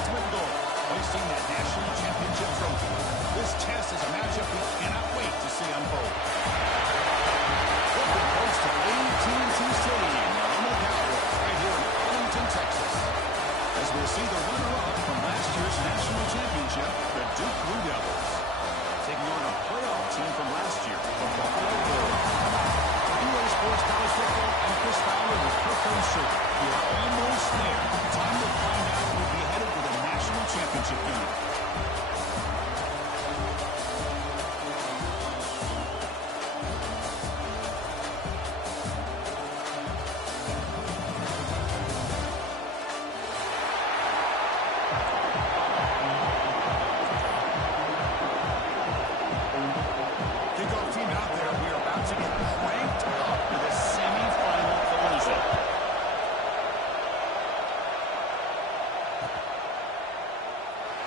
ultimate goal, hoisting that national championship trophy. This test is a matchup we cannot wait to see unfold. Welcome, folks, to AT&T Stadium on the Cowboys, right here in Arlington, Texas. As we'll see the runner-up from last year's national championship, the Duke Blue Devils, taking on a playoff team from last year, the Buffalo Bills. UA Sports College Football, I'm Chris Fowler with Kirk Herbstreit. We're almost there. Time to find out who'll be headed for the national championship game.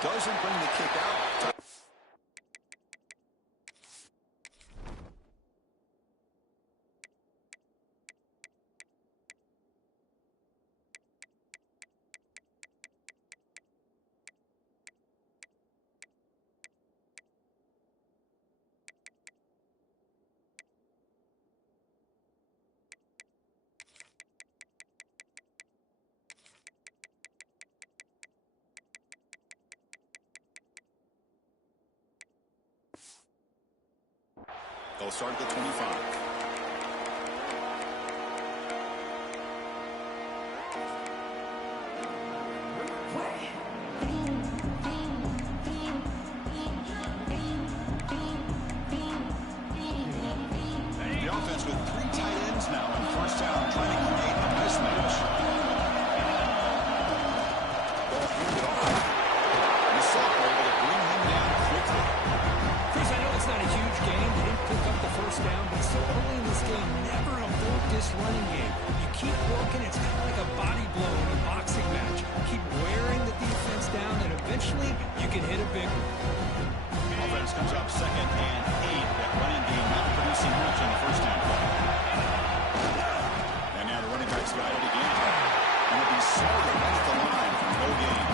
Doesn't bring the kick out. They'll start at the 25. The offense with 3 tight ends now on first down, trying to create a mismatch. The sophomore able to bring him down quickly. Chris, I know it's not a huge game. They didn't pick up the first down, but so early in this game, never abort this running game. You keep working, it's kind of like a body blow in a boxing match. Keep wearing the defense down, and eventually you can hit a big one. Offense comes up 2nd and 8. That running game not producing much on the first down play. And now the running backs got it again. And it'll be Sawyer off the line from no gain.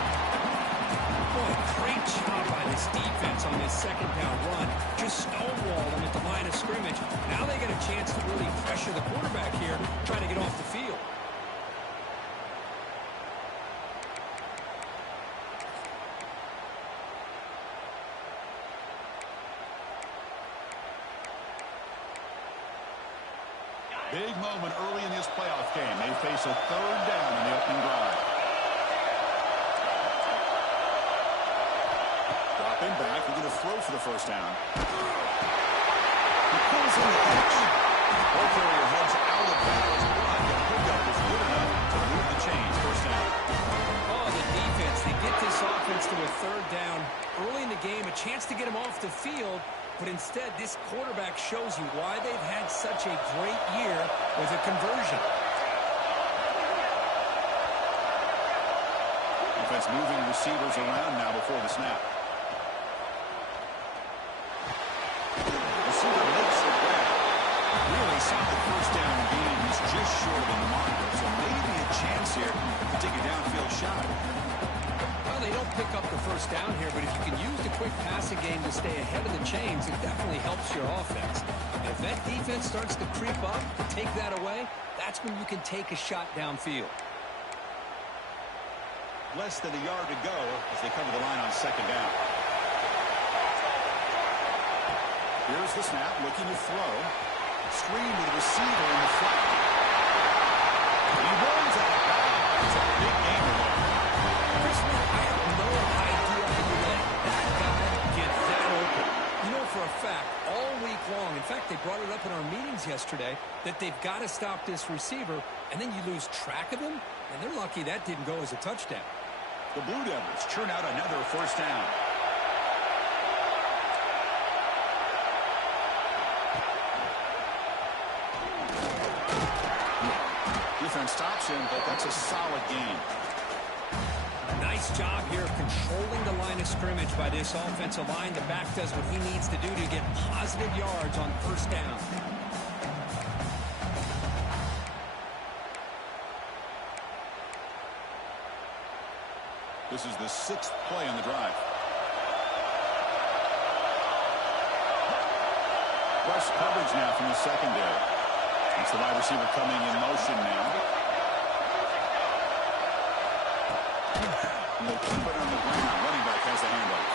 Boy, great job by this defense on this second down run. Just stonewalled them at the line of scrimmage. Now they get a chance to really pressure the quarterback here, trying to get off the field. Big moment early in this playoff game. They face a 3rd down in the opening drive. Dropping back, we're going to throw for the first down. He pulls in the catch. Ball carrier heads out of bounds, but the pickup is good enough to move the chains. First down. Oh, the defense, they get this offense to a 3rd down. Early in the game, a chance to get him off the field, but instead, this quarterback shows you why they've had such a great year with a conversion. Defense moving receivers around now before the snap. Receiver makes the grab. Really solid first down gain. He's just short of the marker, so maybe a chance here to take a downfield shot. Well, they don't pick up the first down here, but if you can use the quick passing game to stay ahead of the chains, it definitely helps your offense. And if that defense starts to creep up, to take that away, that's when you can take a shot downfield. Less than a yard to go as they come to the line on 2nd down. Here's the snap, looking to throw. Screen to the receiver in the flat. He runs out of bounds. It's a big gainer there. Chris, I have no idea how you let that guy get that open. You know for a fact, all week long, in fact, they brought it up in our meetings yesterday, that they've got to stop this receiver, and then you lose track of him, and they're lucky that didn't go as a touchdown. The Blue Devils churn out another first down. Defense stops him, but that's a solid gain. Nice job here of controlling the line of scrimmage by this offensive line. The back does what he needs to do to get positive yards on first down. This is the 6th play on the drive. Rush coverage now from the secondary. It's the wide receiver coming in motion now. And they'll keep it on the ground. Running back has the handoff.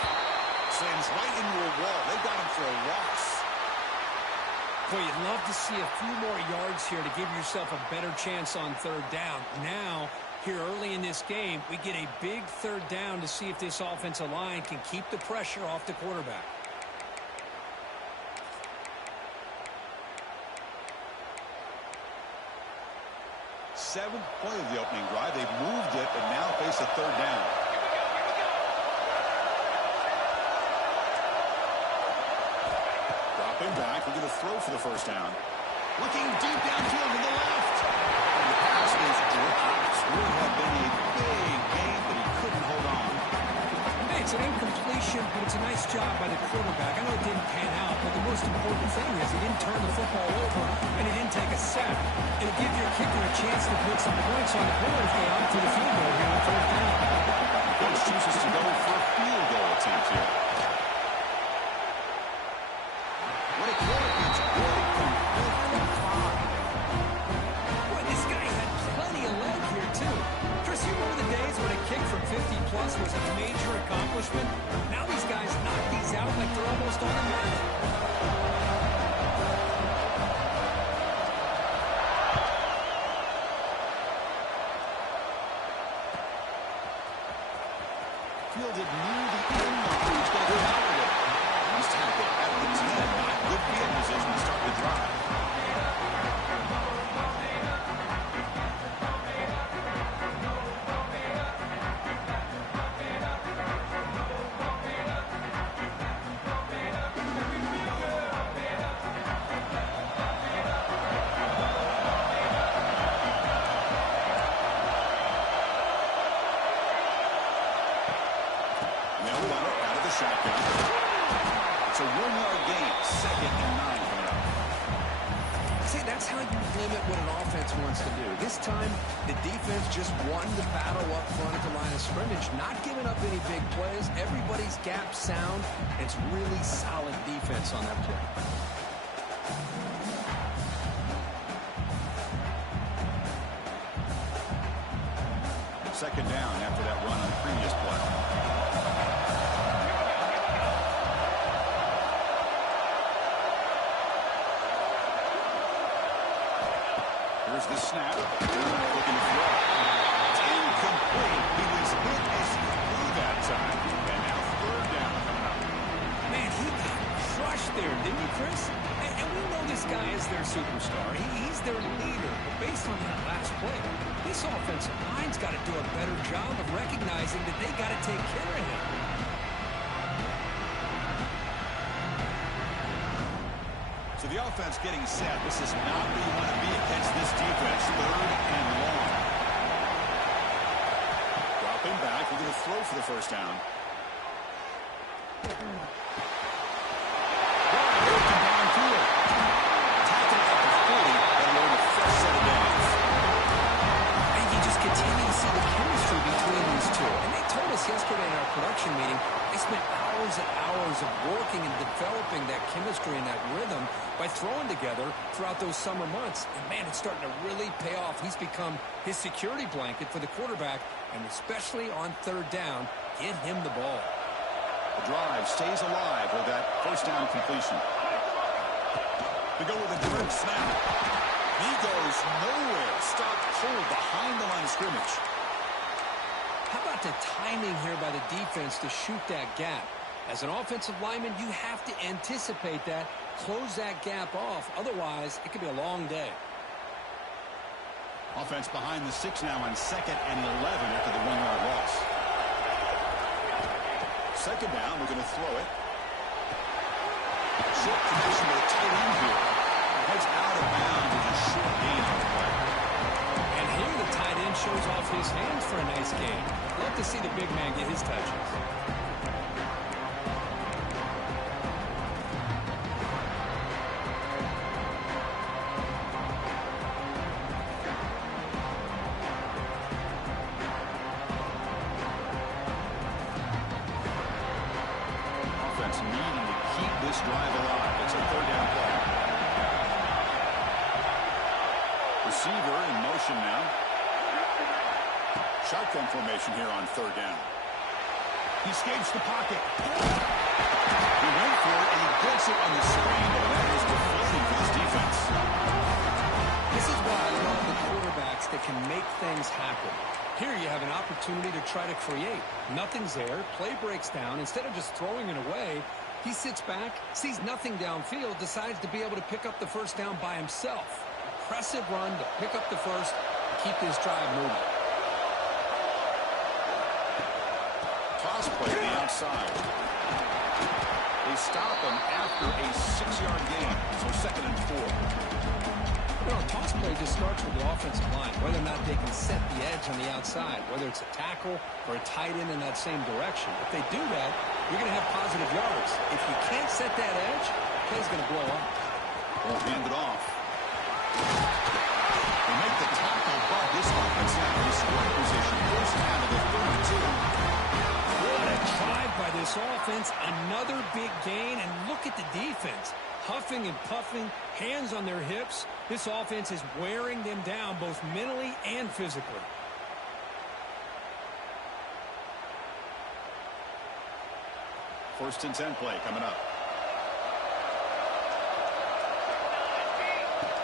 Slams right into a wall. They got him for a loss. Boy, you'd love to see a few more yards here to give yourself a better chance on third down. Now, here early in this game, we get a big third down to see if this offensive line can keep the pressure off the quarterback. Seventh play of the opening drive. They've moved it and now face a third down. Dropping back. We're going to throw for the first down. Looking deep downfield to the left. And the pass is dropped. Would have been a big gain, but he couldn't hold on. Hey, it's an incompletion, but it's a nice job by the quarterback. I know it didn't pan out, but the most important thing is he didn't turn the football over and he didn't take a sack. It'll give your kicker a chance to put some points on the board if they opt for the field goal here on third down. Coach chooses to go for a field goal attempt here. What a quarter pitch. Good from 55. Boy, this guy had plenty of leg here, too. Chris, you remember the days when a kick from 50-plus was a major accomplishment? Now these guys knock these out like they're almost automatic. Fielded near the end line. He's going to go out with it. He's tackled at the 10. Not good field position to start the drive. Shotgun. It's a 1-yard gain. 2nd and 9 coming up. See, that's how you limit what an offense wants to do. This time, the defense just won the battle up front at the line of scrimmage, not giving up any big plays. Everybody's gap sound. It's really solid defense on that play. Second down after that run on the previous play. Here's the snap. Looking to throw. It's incomplete. He was hit as he threw that time. And now third down coming up. Man, he got crushed there, didn't he, Chris? And we know this guy is their superstar. He's their leader. But based on that last play, this offensive line's got to do a better job of recognizing that they got to take care of him. So the offense getting set. This is not where you want to be against this defense. Third and long. Dropping back. We're going to throw for the first down. Downfield. Tackled at the 40 and we're in a fresh set of downs. And you just continue to see the chemistry between these two. And they told us yesterday in our production meeting, they spent hours and hours of working and developing that chemistry and that rhythm by throwing together throughout those summer months. And, man, it's starting to really pay off. He's become his security blanket for the quarterback, and especially on third down, get him the ball. The drive stays alive with that first down completion. They go with a direct snap. He goes nowhere. Stopped cold behind the line of scrimmage. How about the timing here by the defense to shoot that gap? As an offensive lineman, you have to anticipate that, close that gap off. Otherwise, it could be a long day. Offense behind the 6 now on 2nd and 11 after the 1-yard loss. Second down, we're going to throw it. Short position with a tight end here. Heads out of bounds with a short gain on the play. And here the tight end shows off his hands for a nice gain. Love to see the big man get his touches. offense needing to keep this drive alive. It's a third down play. Receiver in motion now. Shotgun formation here on third down. He escapes the pocket. He went for it, and he gets it on the screen, but that is deflating for this defense. This is why I love the quarterbacks that can make things happen. Here you have an opportunity to try to create. Nothing's there. Play breaks down. Instead of just throwing it away, he sits back, sees nothing downfield, decides to be able to pick up the first down by himself. Impressive run to pick up the first and keep this drive moving. Toss play to the outside. They stop him after a 6-yard gain, so 2nd and 4. You know, a toss play just starts with the offensive line, whether or not they can set the edge on the outside, whether it's a tackle or a tight end in that same direction. If they do that, you're going to have positive yards. If you can't set that edge, the play's going to blow up. Won't hand it off. They make the tackle, but this offense now in scoring position. First down to the 32. What a drive by this offense. Another big gain, and look at the defense. Huffing and puffing, hands on their hips. This offense is wearing them down both mentally and physically. First and 10 play coming up.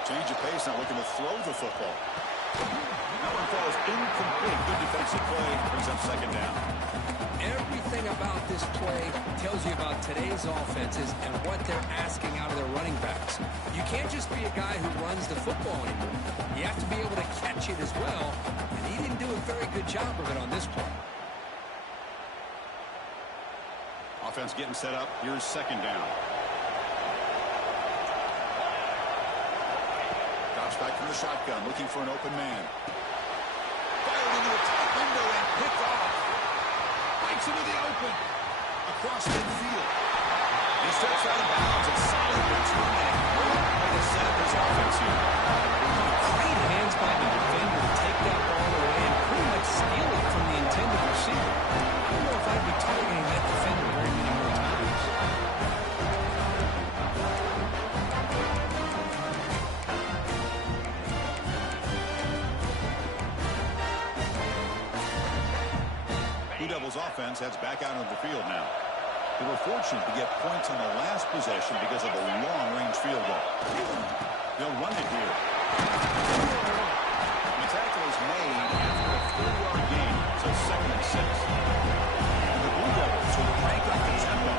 Change of pace, now looking to throw the football. That one falls incomplete. Good defensive play, brings up 2nd down. Everything about this play tells you about today's offenses and what they're asking out of their running backs. You can't just be a guy who runs the football anymore. You have to be able to catch it as well, and he didn't do a very good job of it on this play. Offense getting set up. Here's 2nd down. Drops back from the shotgun, looking for an open man. Fired into a tight window and picked off. Bites into the open. Across midfield. He steps out of bounds. A solid return and a great way to set up his offense here. Great hands by the defender to take that ball away and pretty much steal it from the intended receiver. I don't know if I'd be targeting that defender very many more times. Blue Devils offense heads back out of the field now. They were fortunate to get points on the last possession because of a long-range field goal. They'll run it here. The tackle is made after a 4-yard gain, so 2nd and 6. The Blue Devils will crank up the tempo.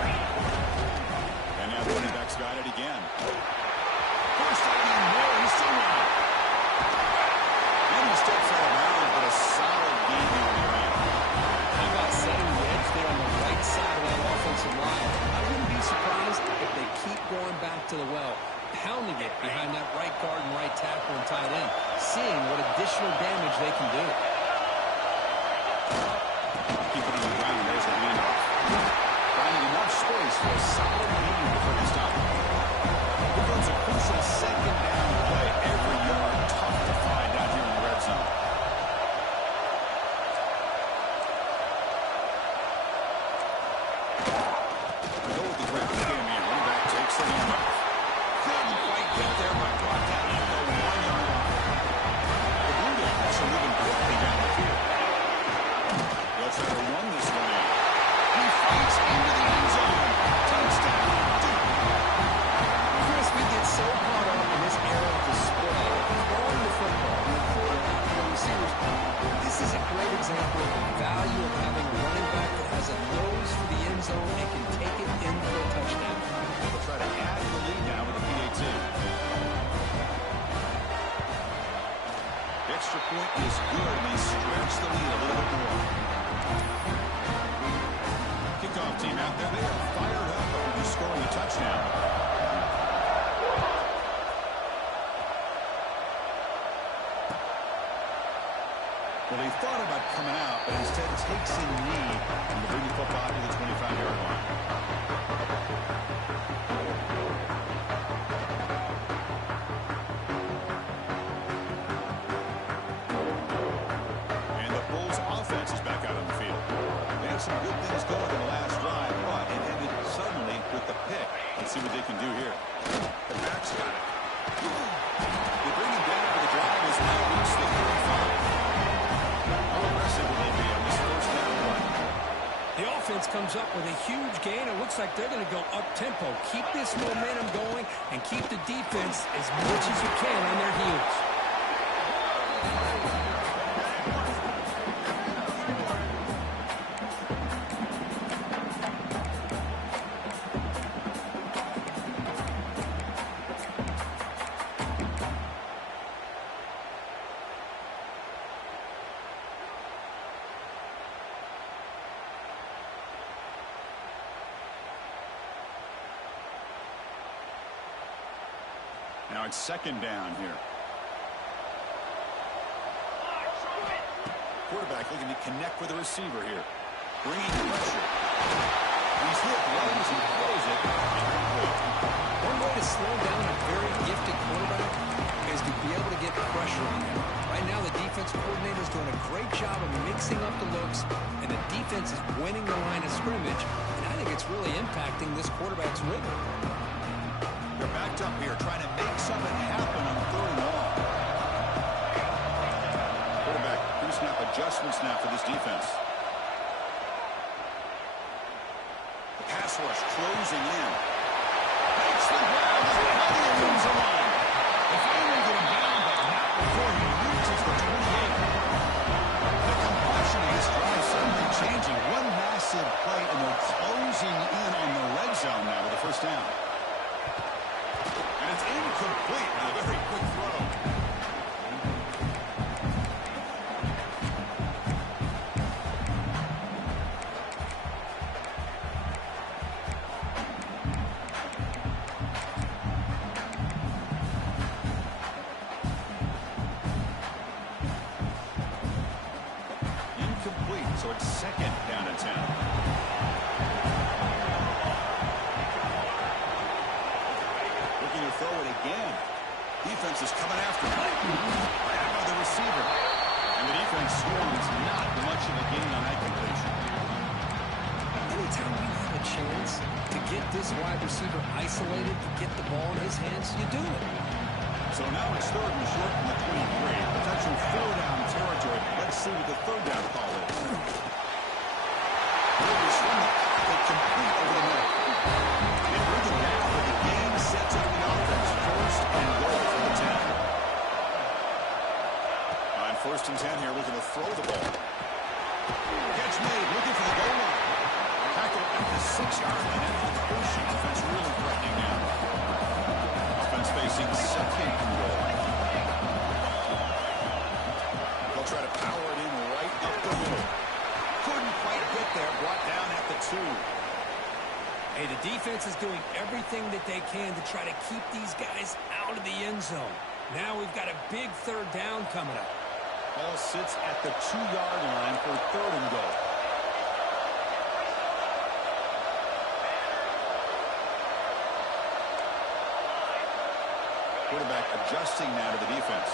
And now the running back's got it again. First down and more, he's still running. And he steps out of bounds, but a solid gain here on the ground. How about setting the edge there on the right side of that offensive line? I wouldn't be surprised if they keep going back to the well, pounding it behind that right guard and right tackle and tight end, seeing what additional damage they can do. Keep it on the ground. There's the handoff. Finding enough space for a solid gain before they stop. Here comes a crucial 2nd down play. Every yard tough to find out here in the red zone. Go with the ground game here. Running back takes the handoff. Couldn't quite get there, but brought down at the 1-yard line. The Blue Devils are moving quickly down the field. They'll try to run this one out. He fights into the end zone. Touchdown. Chris, we get so caught up in this era of display, throwing the football, and the quarterback and the receivers. This is a great example of the value of having a running back that has a nose for the end zone and can take it in for a touchdown. They'll try to add the lead now with the PAT. The extra point is good, and they stretch the lead a little bit more. Kickoff team out there. They are fired up after scoring a touchdown. Well, he thought about coming out, but instead takes a knee and will bring the football to the 25-yard line. And the Bulls offense is back out on the field. They had some good things going in the last drive, but it ended suddenly see what they can do here. The back's got it. They bring him down to the drive as now reached the 35. How aggressive will they be on this first down run? The offense comes up with a huge gain. It looks like they're going to go up-tempo. Keep this momentum going and keep the defense as much as you can on their heels. Now it's second down here. Quarterback looking to connect with the receiver here. Bringing pressure. He's hit, runs, and throws it. One way to slow down a very gifted quarterback is to be able to get pressure on him. Right now, the defense coordinator is doing a great job of mixing up the looks, and the defense is winning the line of scrimmage, and I think it's really impacting this quarterback's rhythm. They're backed up here, trying to make something happen on third and long. Quarterback pre-snap adjustments now for this defense. The pass rush closing in. Makes the grab. How he moves along. They finally get him down, but not before he reaches the 28. The complexion of this drive suddenly changing. One massive play, and they're closing in on the red zone now with the first down. And it's incomplete with a very quick throw. Incomplete, so it's second down and 10. Looking to throw it again. Defense is coming after him. Right by the receiver. And the defense swarms not much of a gain on that completion. Anytime you have a chance to get this wide receiver isolated, to get the ball in his hands, you do it. So now it's third and short from the 23. Potential four-down territory. Let's see what the third down call is. It is from the pocket, complete over the middle. They bring it down, but the game sets up the offense. First and goal from the 10. On first and 10 here, looking to throw the ball. Catch made, looking for the goal line. Tackle at the 6-yard line. And the Ocean offense really threatening now. Offense facing second and goal. They'll try to power it in right up the middle. Couldn't quite get there. Brought down at the 2. Hey, the defense is doing everything that they can to try to keep these guys out of the end zone. Now we've got a big third down coming up. Ball sits at the 2-yard line for third and goal. Quarterback adjusting now to the defense.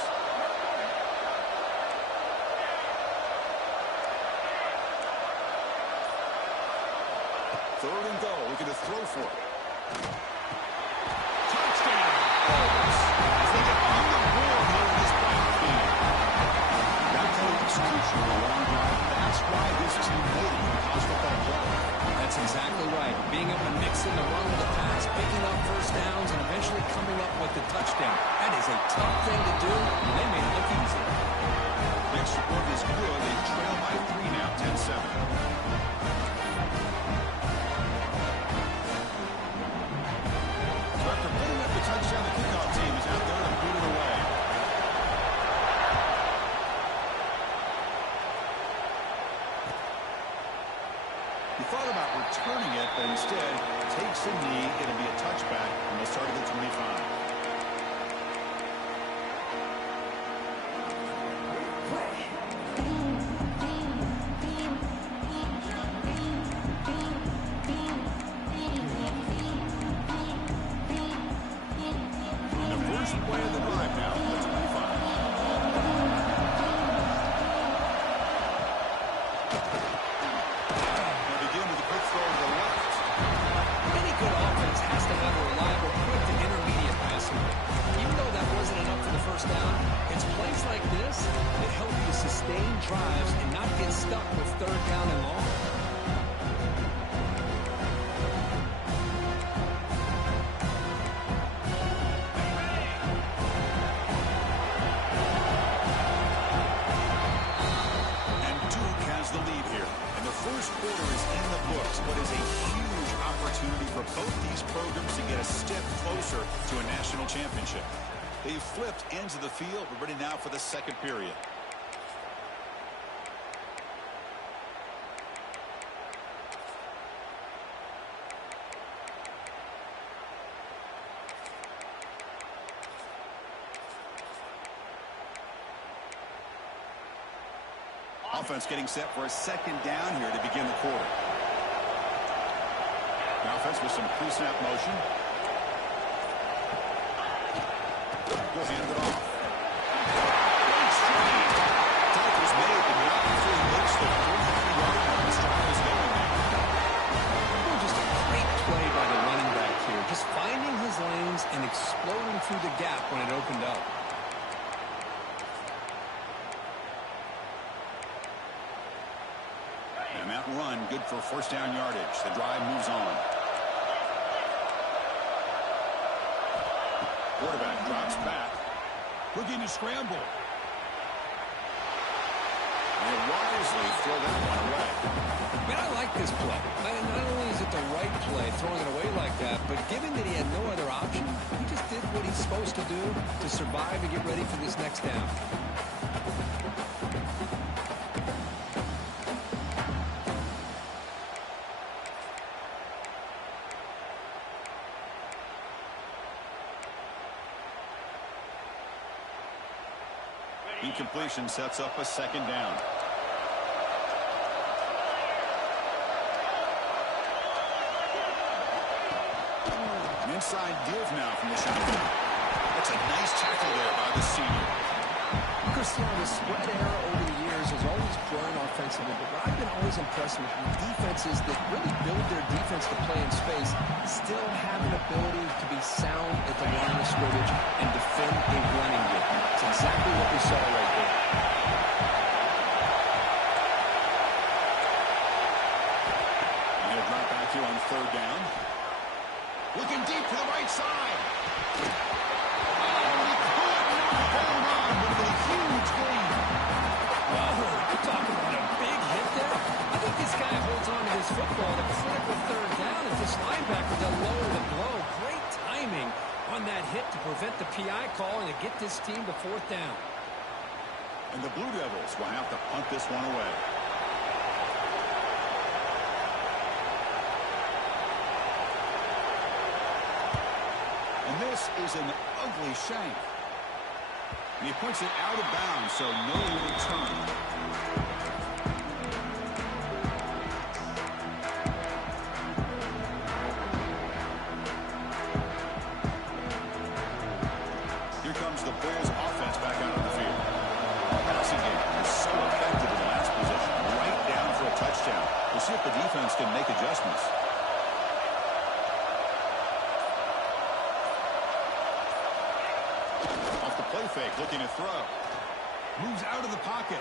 Third and goal, looking to throw for it. Touchdown! As they get on the board here in this backfield. That kind of execution on a long drive, that's why this team made it in the college football playoff. That's exactly right. Being able to mix in the run with the pass, picking up first downs, and eventually coming up with the touchdown. That is a tough thing to do, and they made it look easy. Next support is good. They trail by 3 now, 10-7. After putting up the touchdown, the kickoff team is out there to boot it away. He thought about returning it, but instead takes a knee. It'll be a touchback, and they'll start at the 25. Play of the drive now, the 25. They begin with a quick throw to the left. Any good offense has to have a like this that help you sustain drives and not get stuck with third down and long. First quarter is in the books, but is a huge opportunity for both these programs to get a step closer to a national championship. They've flipped ends of the field. We're ready now for the second period. Offense getting set for a second down here to begin the quarter. The offense with some pre-snap motion. Will hand it off. Tackle's made, but not before he makes the 43-yard line. This drive is going there. Oh, just a great play by the running back here. Just finding his lanes and exploding through the gap when it opened up. Mountain run, good for first down yardage. The drive moves on. Quarterback drops back. Looking to scramble. And wisely throw that one away. Man, I like this play. Not only is it the right play, throwing it away like that, but given that he had no other option, he just did what he's supposed to do to survive and get ready for this next down. Incompletion sets up a second down. An inside give now from the shotgun. That's a nice tackle there by the senior. Cristiano, the spread era over the years has always grown offensively, but what I've been always impressed with defenses that really build their defense to play in space still have an ability to be sound at the line of scrimmage and defend a running game. It's exactly what we saw right there. And he'll drop back here on third down. Looking deep to the right side. Football at a critical third down as this linebacker to lower the blow. Great timing on that hit to prevent the PI call and to get this team to fourth down. And the Blue Devils will have to punt this one away. And this is an ugly shank. And he puts it out of bounds, so no return. The Bulls offense back out on the field. Passing game is so effective in the last position. Right down for a touchdown. We'll see if the defense can make adjustments. Off the play fake, looking to throw. Moves out of the pocket.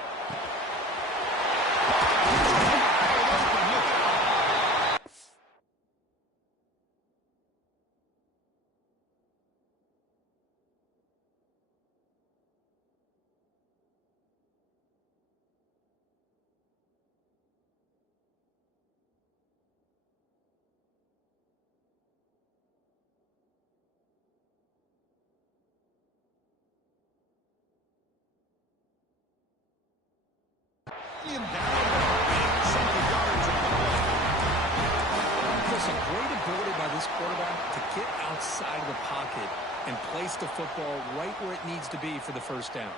There's a great ability by this quarterback to get outside of the pocket and place the football right where it needs to be for the first down.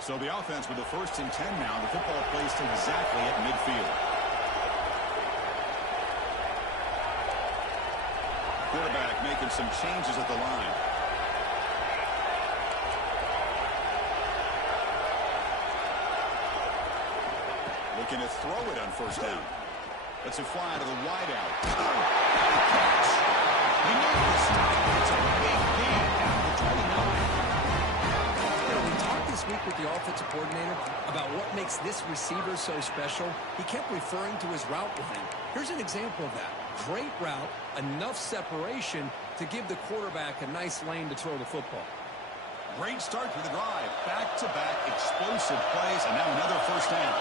So the offense with the 1st and 10 now. The football placed exactly at midfield. Quarterback making some changes at the line. Looking to throw it on first down. Let's it fly to the wideout. He knows the stop. It's a big gain down to 29. last week with the offensive coordinator about what makes this receiver so special? He kept referring to his route running. Here's an example of that. Great route, enough separation to give the quarterback a nice lane to throw the football. Great start to the drive. Back-to-back explosive plays, and now another first down.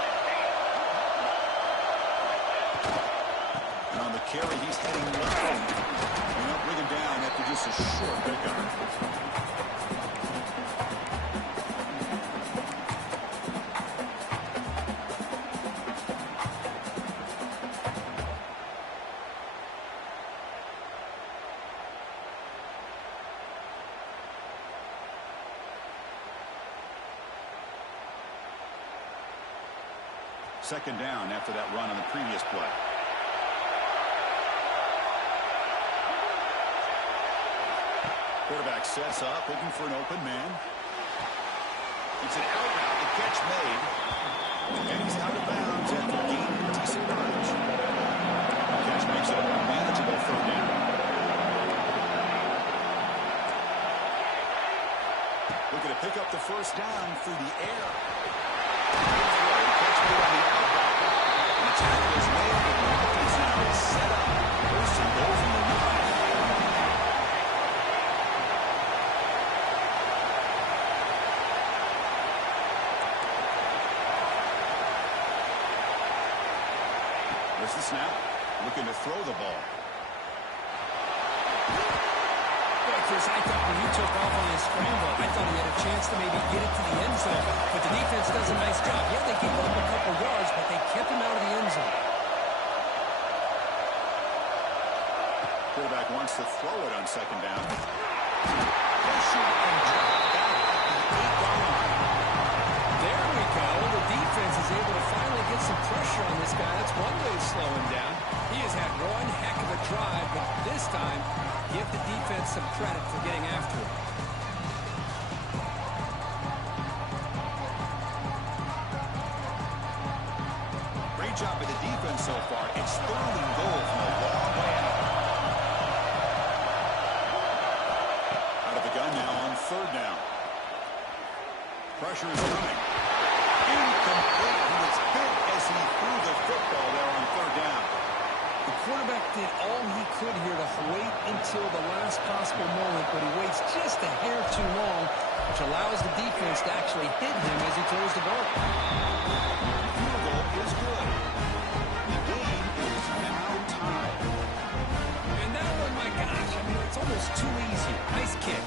And on the carry, he's heading left. And they'll bring him down after just a short pickup. Second down after that run on the previous play. Quarterback sets up, looking for an open man. It's an out route, the catch made. And he's out of bounds after gaining decent yardage. The catch makes it a more manageable third down. Looking to pick up the first down through the air. Catch made on the out route. And the tackle is made, and the offense now is set up. First and goal from the 9. There's the snap. Looking to throw the ball. Chris, I thought when he took off on his scramble, I thought he had a chance to maybe get it to the end zone. But the defense does a nice job. Yeah, they gave up a couple yards, but they kept him out of the end zone. Quarterback wants to throw it on second down. Pressure and drop back at the 8-yard line. There we go. The defense is able to finally get some pressure on this guy. That's one way to slow him down. He has had one heck of a drive, but this time, give the defense some credit for getting after him. Great job by the defense so far. It's third and goal from a long way out. Out of the gun now on third down. Pressure is coming. Incomplete. He was hit as he threw the football there on third down. The quarterback did all he could here to wait until the last possible moment, but he waits just a hair too long, which allows the defense to actually hit him as he throws the ball. The field goal is good. The game is now tied. And that one, my gosh, I mean, it's almost too easy. Nice kick.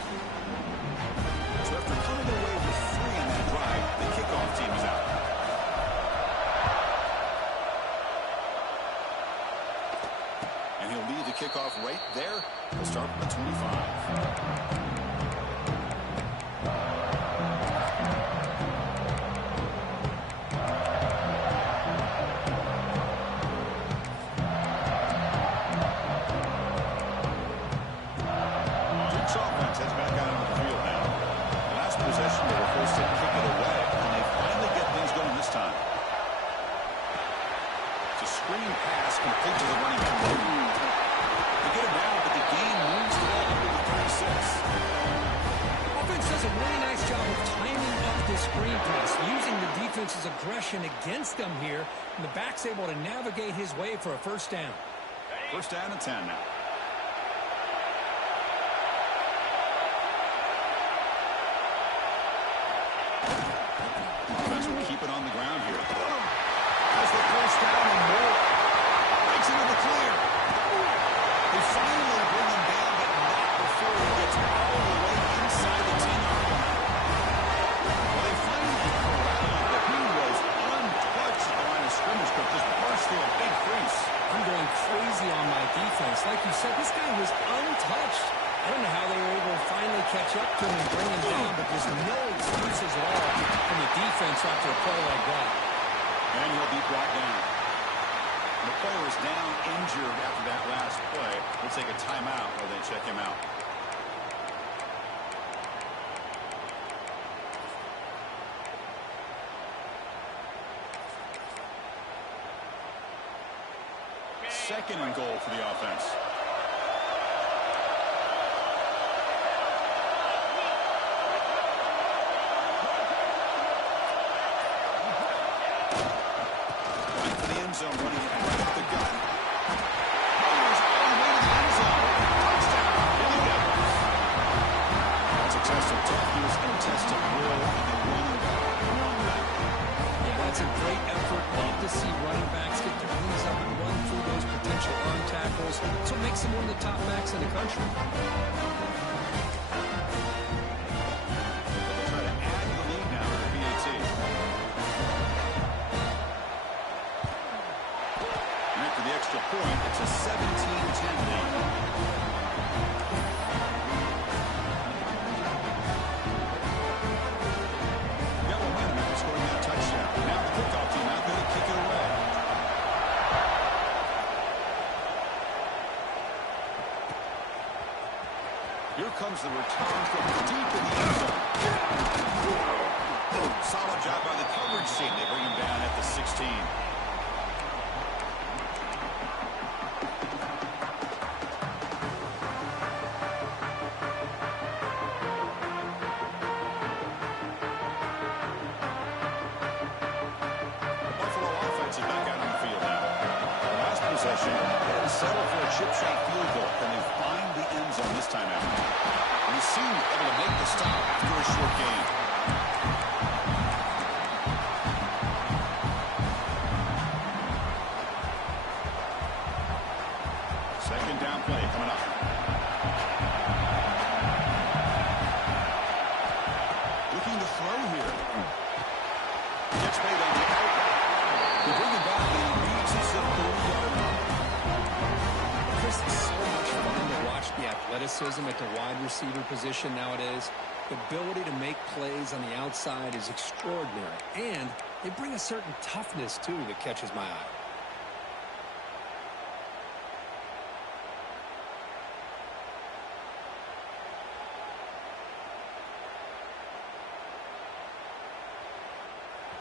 So after coming away with 3 on that drive, the kickoff team is out. And he'll lead the kickoff right there. He'll start from the 25. Duke's offense heads back out onto the field now. Last possession, they were forced to kick it away, and they finally get things going this time. It's a screen pass complete to the running back. They get him down, but the game moves the ball into the 36. Offense does a really nice job of timing up this screen pass, using the defense's aggression against them here, and the back's able to navigate his way for a first down. First down and 10 now. Offense will keep it on the ground here. Has the first down and more. Breaks into the clear. They finally bring him down, but not before he gets all the way inside the 10-yard line. Well, they finally corralled, but he was untouched at the line of scrimmage, but just burst through a big crease. I'm going crazy on my defense. Like you said, this guy was untouched. I don't know how they were able to finally catch up to him and bring him down, but there's no excuses at all from the defense after a play like that. And he'll be brought down. The player is down injured after that last play. We'll take a timeout while they check him out. Second and goal for the offense. zone, running it right up the gut. Fires all the way to the end zone. Touchdown, Blue Devils. That's a test of toughness and a test of will, and they won that. Yeah, that's a great effort. Love to see running backs get their knees up and run through those potential arm tackles. That's what makes them one of the top backs in the country. Point. It's a 17-10 lead. Got momentum after scoring that touchdown. Now the kickoff team out there to kick it away. Here comes the return from deep in the end zone. Solid job by the coverage team. They bring him down at the 16. Settle for a chip shot field goal. Can they find the end zone this time out? And he seemed able to make the stop after a short gain. Second down play coming up. Looking to throw here. Gets made on the out. We bring him back and he reads his 30-yard line. Chris, it's so much fun to watch the athleticism at the wide receiver position nowadays. The ability to make plays on the outside is extraordinary. And they bring a certain toughness, too, that catches my eye.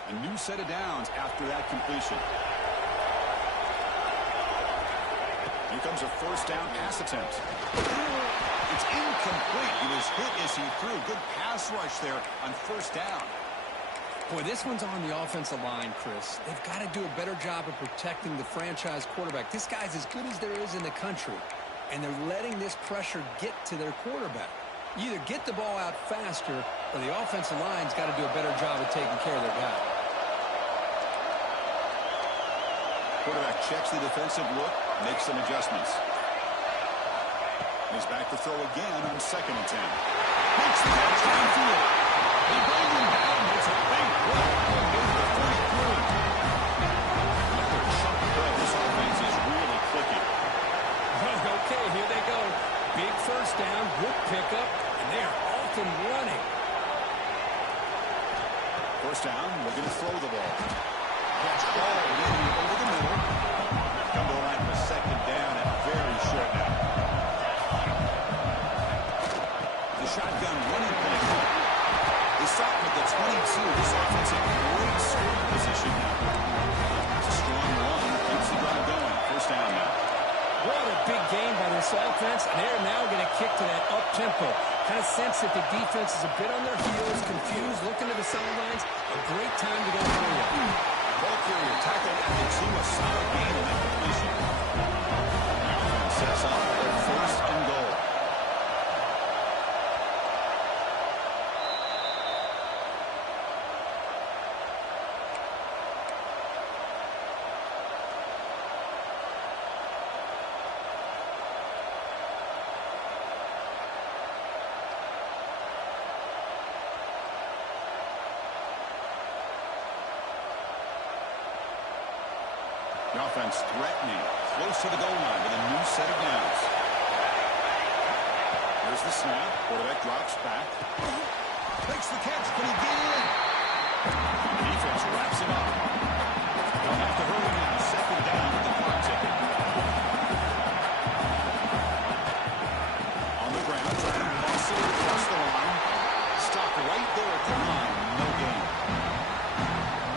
A new set of downs after that completion. Here comes a first down pass attempt. It's incomplete. He was hit as he threw. Good pass rush there on first down. Boy, this one's on the offensive line, Chris. They've got to do a better job of protecting the franchise quarterback. This guy's as good as there is in the country, and they're letting this pressure get to their quarterback. You either get the ball out faster, or the offensive line's got to do a better job of taking care of their guy. Quarterback checks the defensive look, makes some adjustments. He's back to throw again on second and 10. Makes the catch downfield. They bring him down. It's a big play. Into the 43. Another chunk play. This offense is really clicking. Okay, here they go. Big first down, good pickup, and they are off and running. First down, we're going to throw the ball. Catch all over the middle. Come to the line for second down and very short now. The shotgun running play. They stop him at the 22. This offense in great scoring position now. It's a strong run. Keeps the drive going. First down now. What a big game by this offense, and they're now going to kick to that up-tempo. Kind of sense that the defense is a bit on their heels, confused, looking to the sidelines. A great time to go hurry up. Ball carrier tackled at the 2, a solid gain in that completion. The offense sets up for first and goal. The offense threatening, close to the goal line with a new set of downs. Here's the snap. Quarterback drops back. Makes the catch. Can he get in? The defense wraps it up. They'll have to hurry now. Second down with the clock ticking. On the ground, trying to muscle across the line. Stopped right there at the line. No gain.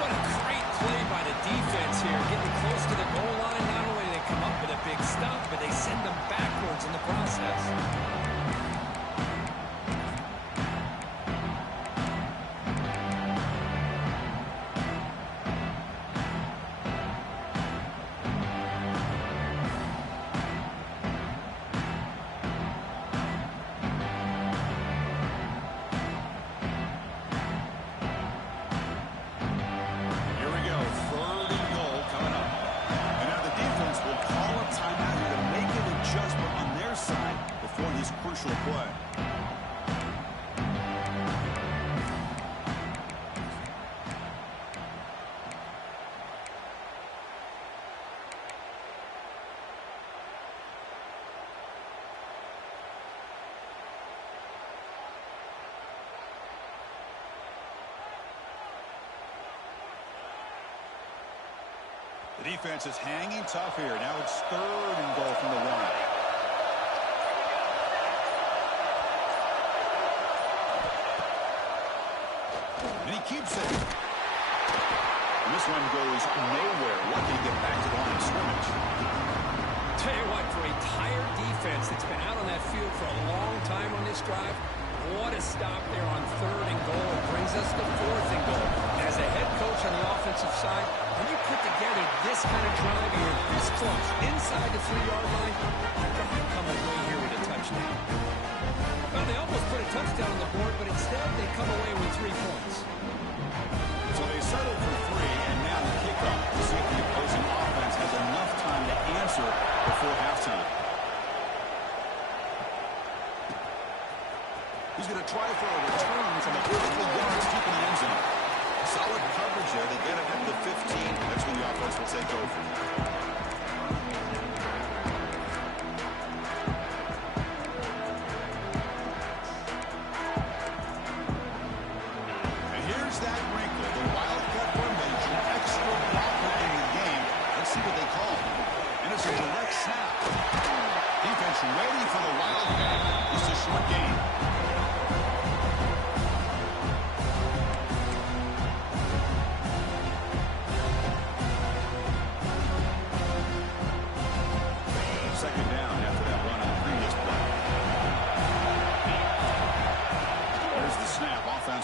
What a great play by the defense here, getting close to the goal line. Not only do they come up with a big stop, but they send them backwards in the process. The defense is hanging tough here. Now it's 3rd and goal from the 1. And he keeps it. And this one goes nowhere. Lucky to get back to the line of scrimmage. Tell you what, for a tired defense that's been out on that field for a long time on this drive, what a stop there on 3rd and goal. It brings us to 4th and goal. As a head coach on the offensive side, when you put together this kind of drive, you're this close, inside the 3-yard line, you've got to come away here with a touchdown. Well, they almost put a touchdown on the board, but instead they come away with 3 points. So they settled for 3, and now the kickoff to see if the opposing offense has enough time to answer before halftime. He's going to try for a return from a couple yards deep in the end zone. Solid coverage there. They get it at the 15. That's when the offense will take over. And here's that wrinkle. The Wildcat formation, extra blocker in the game. Let's see what they call. And it's a direct snap. Defense ready for the Wildcat. Just a short gain.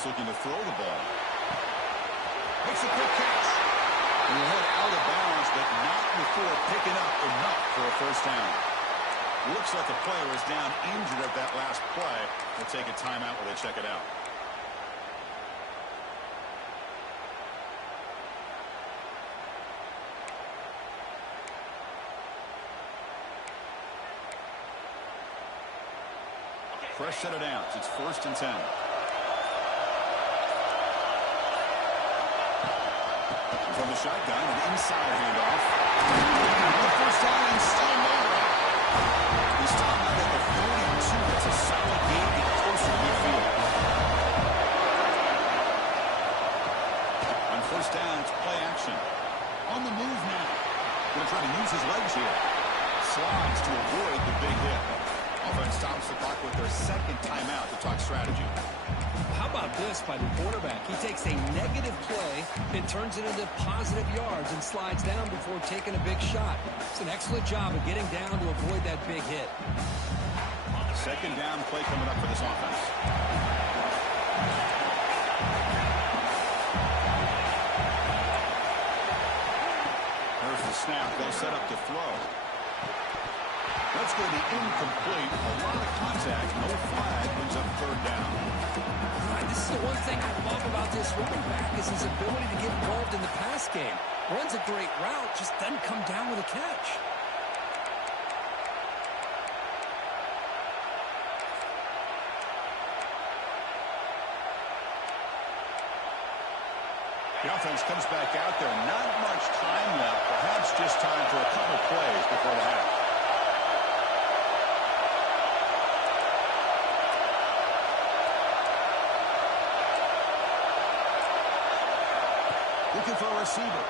Looking to throw the ball. Makes a quick catch. And he head out of bounds, but not before picking up enough for a 1st down. Looks like the player is down injured at that last play. They'll take a timeout while they check it out. Fresh set of downs. It's 1st and 10. From the shotgun, an inside handoff. The 1st down and still nowhere. He's still not at the 42. That's a solid gain. Get closer to midfield. On 1st down, it's play action. On the move now. Going to try to use his legs here. Slides to avoid the big hit. Offense stops the clock with their 2nd timeout to talk strategy. How about this by the quarterback? He takes a negative play and turns it into positive yards and slides down before taking a big shot. It's an excellent job of getting down to avoid that big hit. 2nd down play coming up for this offense. There's the snap. They'll set up to throw. That's going to be incomplete. A lot of contact. No flag. Brings up 3rd down. This is the one thing I love about this running back is his ability to get involved in the pass game. Runs a great route, just doesn't come down with a catch. The offense comes back out there. Not much time left. Perhaps just time for a couple plays before the half. Looking for a receiver.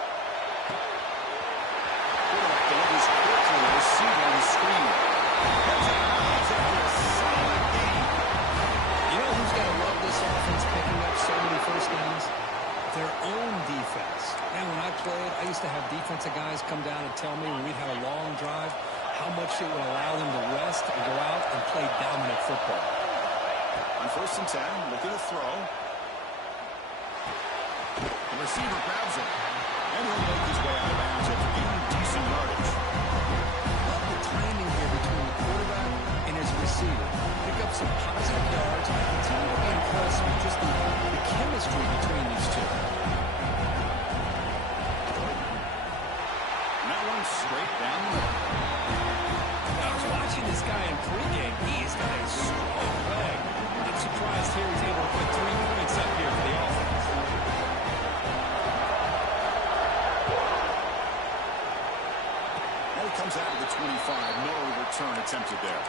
Quarterback delivers quickly. A receiver on the screen. That's a pass after a solid gain. You know who's got to love this offense picking up so many 1st downs? Their own defense. And when I played, I used to have defensive guys come down and tell me when we'd have a long drive how much it would allow them to rest and go out and play dominant football. On 1st and 10, looking to throw. The receiver grabs it. And he'll make his way out of bounds after gaining decent yardage. Love the timing here between the quarterback and his receiver. Pick up some positive yards. I continue to be impressed with just the chemistry between these two. And that one straight down the middle. I was watching this guy in pregame. He's got a strong leg. I'm surprised here he's able to put 3 points up here for the offense. Comes out of the 25. No return attempted there.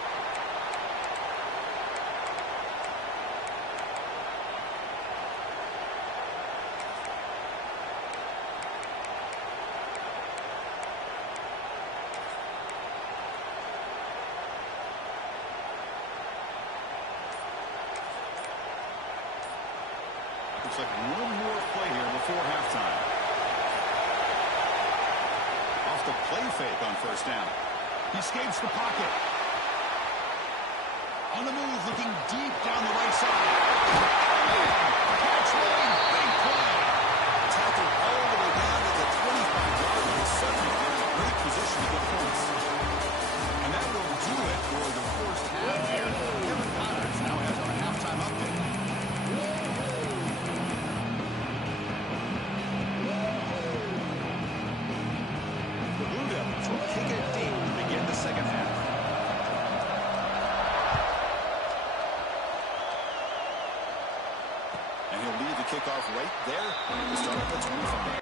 Looks like one more play here before halftime. Off the play fake on first down. He escapes the pocket. On the move, looking deep down the right side. Catch made. Big play. Tackled all the way down to the 25-yard line. Suddenly, they're in a great position to get points. And that will do it for the first half here. Kevin Connors now has our halftime update. The Blue Devils will kick it deep to begin the second half. And he'll lead the kickoff right there to start at the 25.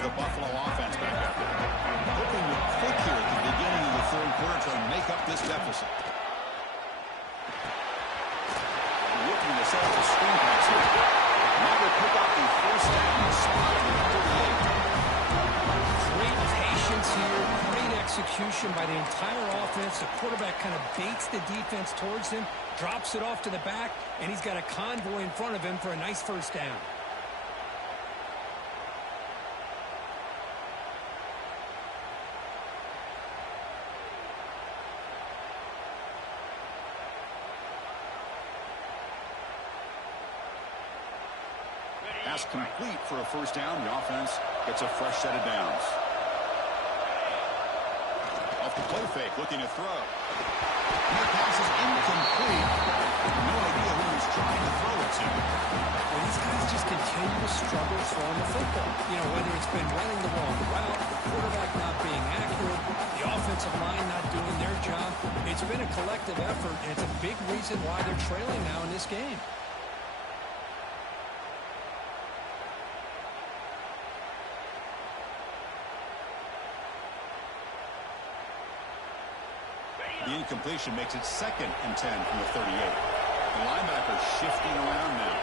The Buffalo offense back out there. Hoping to quick here at the beginning of the third quarter to make up this deficit. Looking to set up the screen pass here. Now they pick up the first down spot at the 38. Great patience here, great execution by the entire offense. The quarterback kind of baits the defense towards him, drops it off to the back, and he's got a convoy in front of him for a nice first down. Pass complete for a first down. The offense gets a fresh set of downs. Off the play fake, looking to throw. And the pass is incomplete. No idea who he's trying to throw it to. Well, these guys just continue to struggle throwing the football. You know, whether it's been running the wrong route, the quarterback not being accurate, the offensive line not doing their job. It's been a collective effort, and it's a big reason why they're trailing now in this game. The incompletion makes it 2nd and 10 from the 38. The linebacker shifting around now.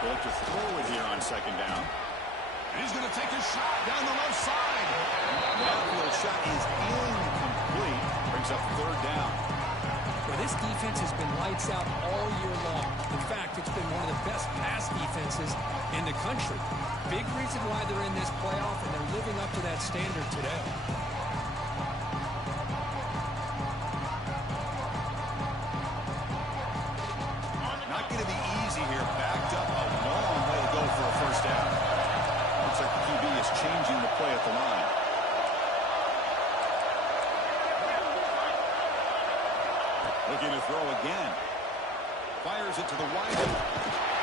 They'll look to throw it here on 2nd down. And he's going to take a shot down the left side. The outfield shot is incomplete. Brings up 3rd down. Well, this defense has been lights out all year long. In fact, it's been one of the best pass defenses in the country. Big reason why they're in this playoff, and they're living up to that standard today. Not going to be easy here. Backed up a long way to go for a first down. Looks like the QB is changing the play at the line. Looking to throw again. Fires it to the wide.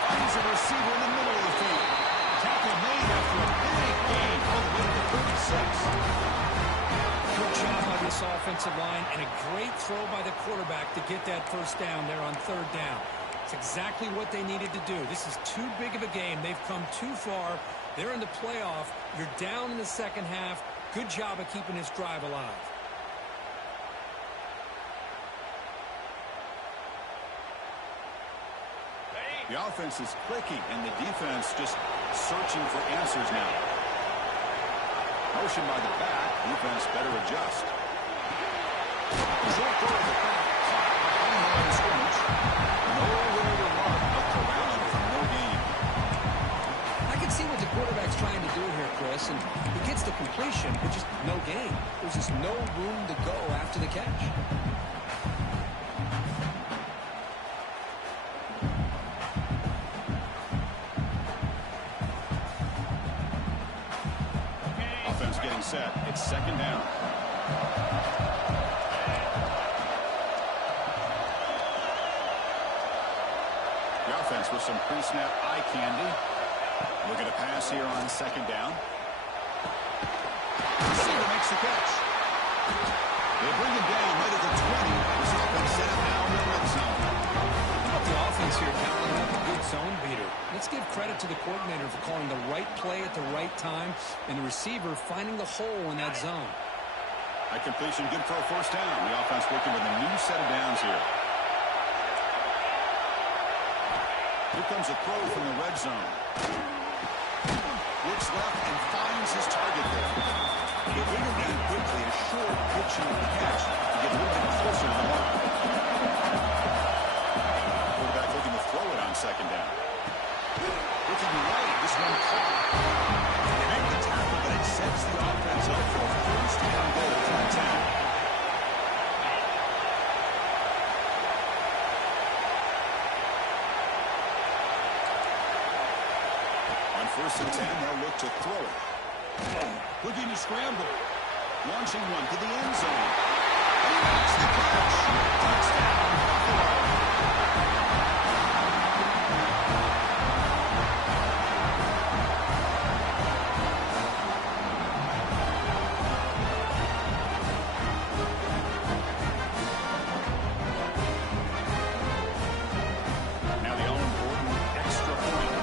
Finds a receiver in the middle of the field. Tackle made after a big gain all the way to the 36. Good job by this offensive line, and a great throw by the quarterback to get that first down there on 3rd down. That's exactly what they needed to do. This is too big of a game. They've come too far. They're in the playoff. You're down in the second half. Good job of keeping this drive alive. The offense is clicking, and the defense just searching for answers now. Motion by the back. Defense better adjust. Short throw to the back. Caught behind the line of scrimmage. Nowhere to run but to rally from no gain. I can see what the quarterback's trying to do here, Chris, and he gets the completion, but just no gain. There's just no room to go after the catch. Offense getting set. It's second down. The offense with some pre-snap eye candy. Look at a pass here on second down. Receiver makes the catch. They bring him down right at the 20. This offense set up now in the red zone. How about the offense here tallying up a good zone beater? Let's give credit to the coordinator for calling the right play at the right time and the receiver finding the hole in that zone. That completion good for a first down. The offense working with a new set of downs here. Here comes a throw from the red zone. Looks left and finds his target there. They bring him down quickly, a short pitching catch to get a little bit closer to the mark. Quarterback looking to throw it on second down. Looking right, this one caught. They make the tackle, but it sets the offense up for a first down goal from the 10. First and 10, they'll look to throw it. Looking to scramble. Launching one to the end zone. He makes the catch. Touchdown, Buffalo. Now the all-important extra point.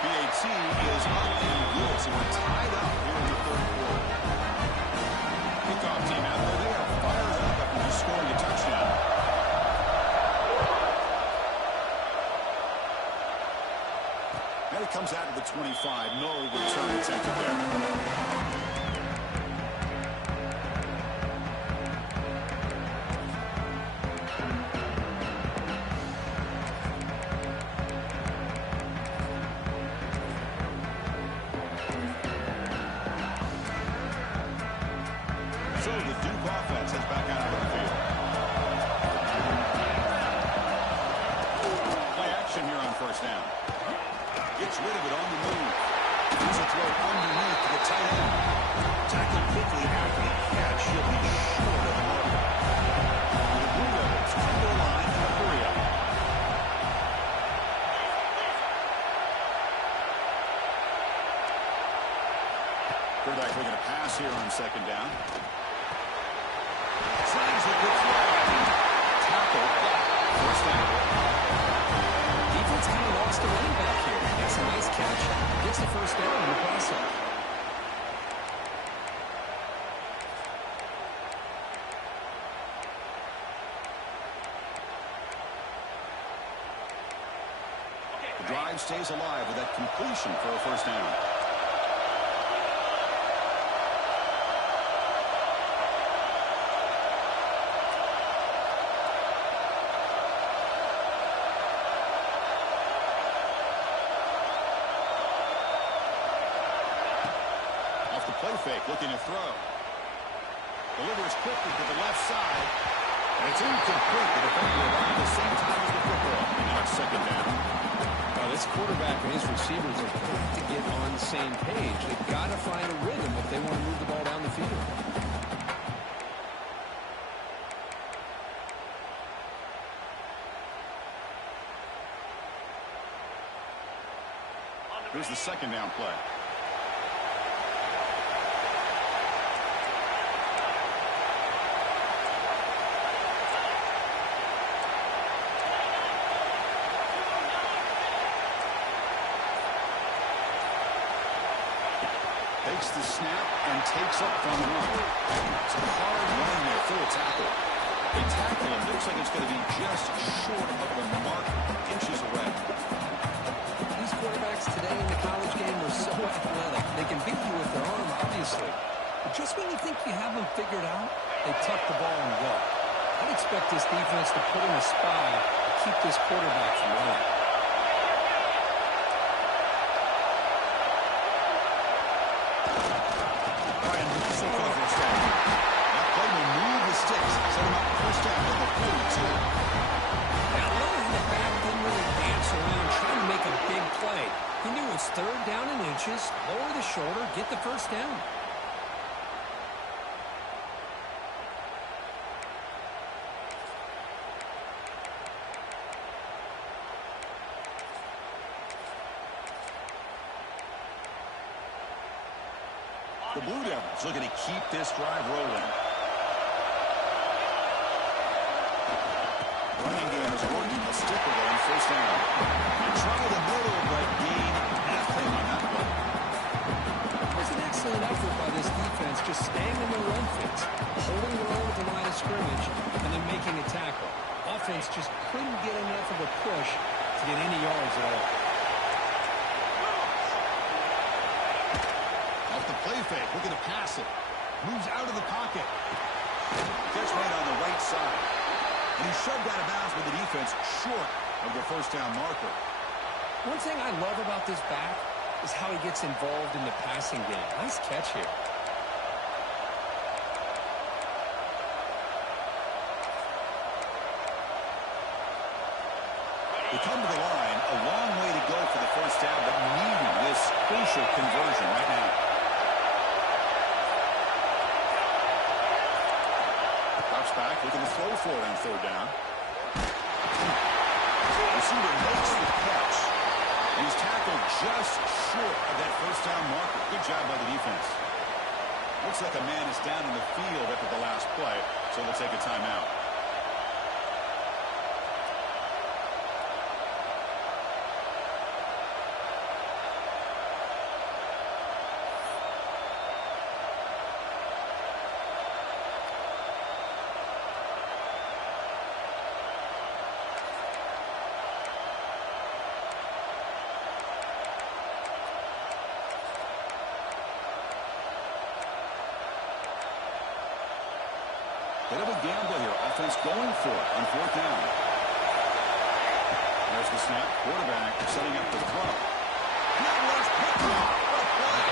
BAT is up and good, so we're tied up here in the third quarter. Kickoff team out there, they are fired up after just scoring a touchdown. Now he comes out of the 25, no return attempted there. So the Duke offense is back out on the field. Play action here on first down. Gets rid of it on the move. Here's a throw underneath to the tight end. Tackled quickly after the catch. He'll be short of the mark. The Blue Devils come to the line in a hurry up. Quarterback looking to pass here on second down. Slides a good throw. Tackle. First down. Defense kind of lost the running back here. That's a nice catch. Gets the first down in the process. The drive stays alive with that completion for a first down. Play fake, looking to throw. Delivers quickly to the left side. And it's incomplete. The defender arrived at the same time as the football. And now it's second down. Well, this quarterback and his receivers are quick to get on the same page. They've got to find a rhythm if they want to move the ball down the field. Here's the second down play. takes the snap and takes off on the run. It's a hard run there for a tackle. The tackle, it looks like it's going to be just short of the mark, inches away. These quarterbacks today in the college game are so athletic. They can beat you with their arm, obviously. But just when you think you have them figured out, they tuck the ball and go. I'd expect this defense to put in a spy to keep this quarterback from running. Brian Russell for the first down. That play will move the sticks, set him up first down at the 42. Now, Lillard, the back didn't really dance around trying to make a big play. He knew it's third down in inches, lower the shoulder, get the first down. The Blue Devils looking to keep this drive rolling. Running game is working. A stick with it on first down. And try the middle, but gain nothing on that one. It was an excellent effort by this defense, just staying in the run fits, holding their own at the line of scrimmage, and then making a tackle. Offense just couldn't get enough of a push to get any yards at all. Off the play fake, looking to pass it. Moves out of the pocket. Catch made on the right side. And he's shoved out of bounds with the defense short of the first down marker. One thing I love about this back is how he gets involved in the passing game. Nice catch here. They come to the line, a long way to go for the first down, but needing this crucial conversion right now. Drops back, looking to throw for it on third down. Receiver makes the catch. And he's tackled just short of that first down marker. Good job by the defense. Looks like a man is down in the field after the last play, so they'll take a timeout. Bit of a gamble here. Offense going for it on fourth down. There's the snap. Quarterback setting up the throw. That was picked off. What a play.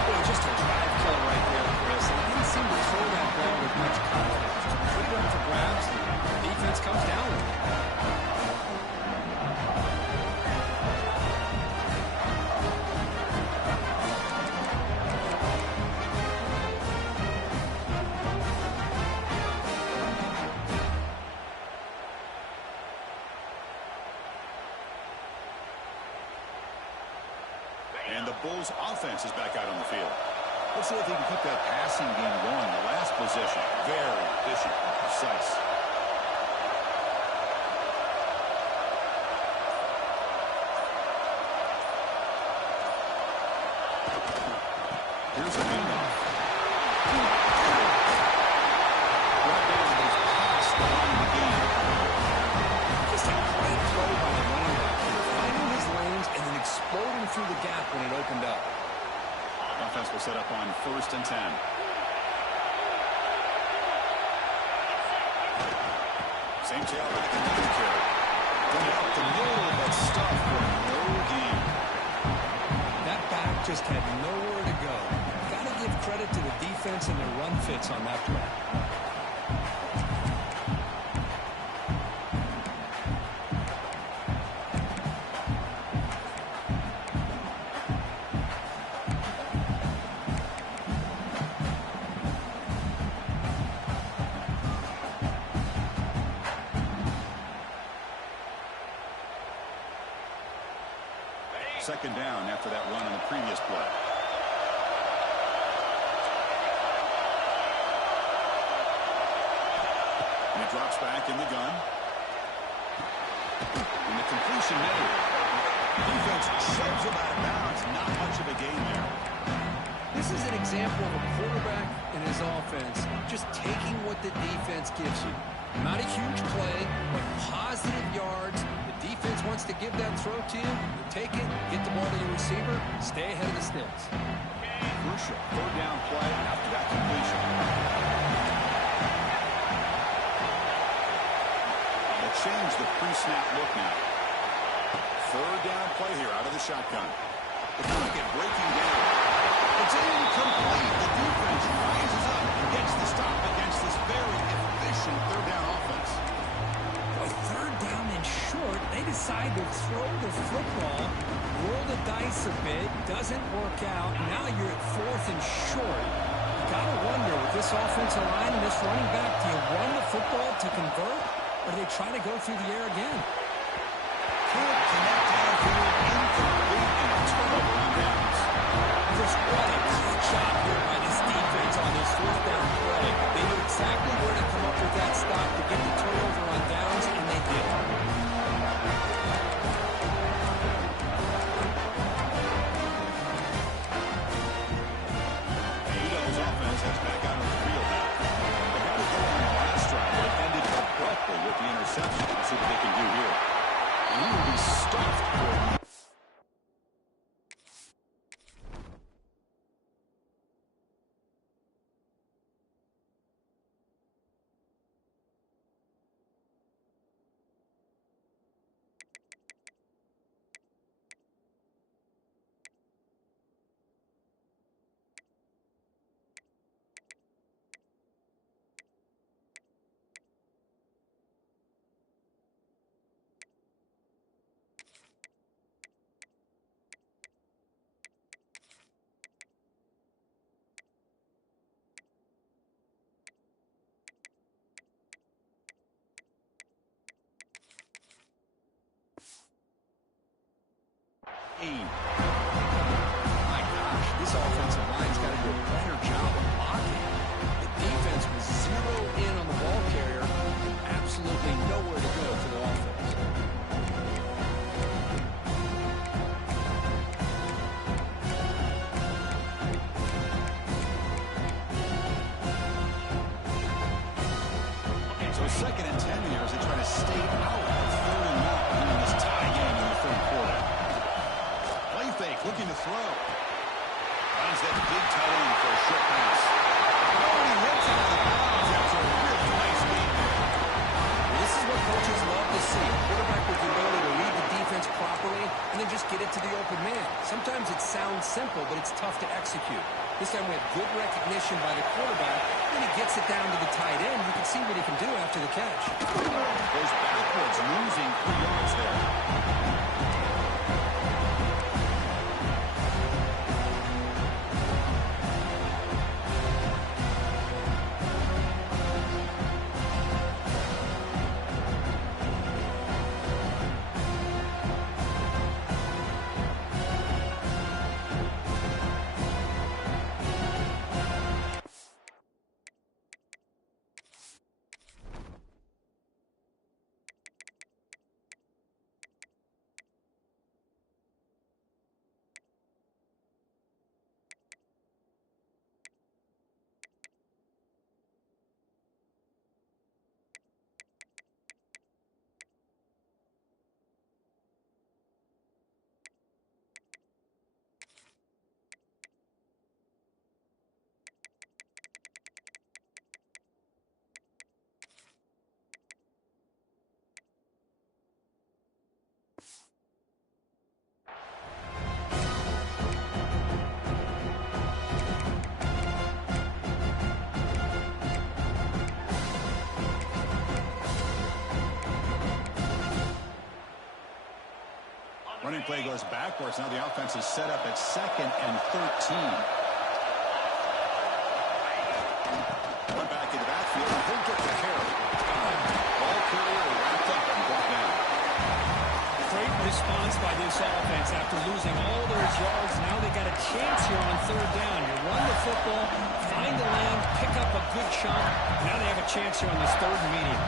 Boy, just a drive kill right there, Chris. And he didn't seem to throw that ball with much confidence. Put it up for grabs. The defense comes down with it. And the Bulls offense is back out on the field. Let's see if they can keep that passing game going. The last possession, very efficient and precise. Here's a handoff. Brought down, but he's past the line of the game. Just a great throw by the running back here, finding his lanes and then exploding through the gap when it opened up. Offense will set up on 1st and 10. Same tailback and another carry. Going up the middle, but stuffed for no gain. That back just had nowhere to go. Got to give credit to the defense and their run fits on that play. Second down after that run on the previous play. And he drops back in the gun. And the completion made. Defense shoves him out of bounds. Not much of a gain there. This is an example of a quarterback and his offense just taking what the defense gives you. Not a huge play, but positive yards. The defense wants to give that throw to you. You take it, get the ball to your receiver, stay ahead of the sticks. Crucial third down play after that completion. They'll change the pre-snap look now. Third down play here out of the shotgun. The pocket breaking down. It's incomplete. The defense rises up and gets the stop against this very efficient third down offense. Boy, third down and short, they decide to throw the football, roll the dice a bit, doesn't work out. Now you're at fourth and short. You gotta wonder, with this offensive line and this running back, do you run the football to convert, or do they try to go through the air again? Can't connect downfield, incomplete, and a turnover on downs. Just what a great job here by this defense on this fourth down play. They knew exactly where to come up with that stop to get the turnover on downs, and they did. Eagles offense has back out on the field now. They had to go on the last drive, but it ended abruptly with the interception. Let's see what they can do here. And he will be stuffed for My gosh, this offensive line's got to do a better job of blocking. The defense was zeroed in on the ball carrier and absolutely nowhere to go for the offense. So second and 10 here as they try to stay out of third and long in this tie game in the third quarter. Play fake, looking to throw. Finds that big tight end for a short pass. Oh, he hits it out of bounds after a really nice lead there. This is what coaches love to see. A quarterback with the ability to read the defense properly and then just get it to the open man. Sometimes it sounds simple, but it's tough to execute. This time we have good recognition by the quarterback. Then he gets it down to the tight end. You can see what he can do after the catch. Goes backwards, losing 3 yards there. Running play goes backwards. Now the offense is set up at 2nd and 13. One back in the backfield. He'll get the carry. Ball carrier wrapped up and brought down. Great response by this offense after losing all those yards. Now they got a chance here on third down. You run the football, find the lane, pick up a good chunk. Now they have a chance here on this third and medium.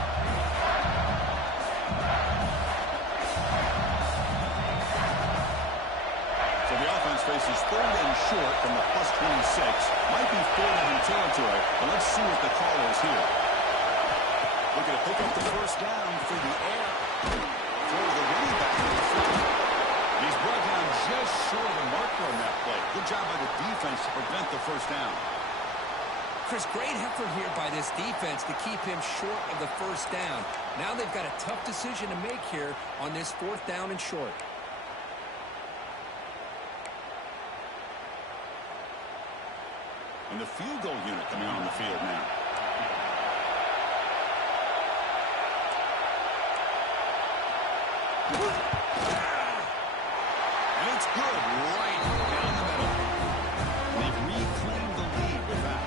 faces third and short from the +26. Might be fourth in territory, but let's see what the call is here. Looking to pick up the first down through the air. Throw to the running back in the front. He's brought down just short of the marker on that play. Good job by the defense to prevent the first down. Chris, great effort here by this defense to keep him short of the first down. Now they've got a tough decision to make here on this 4th down and short. And the field goal unit coming on the field now. And it's good right down the middle. They've reclaimed the lead with that.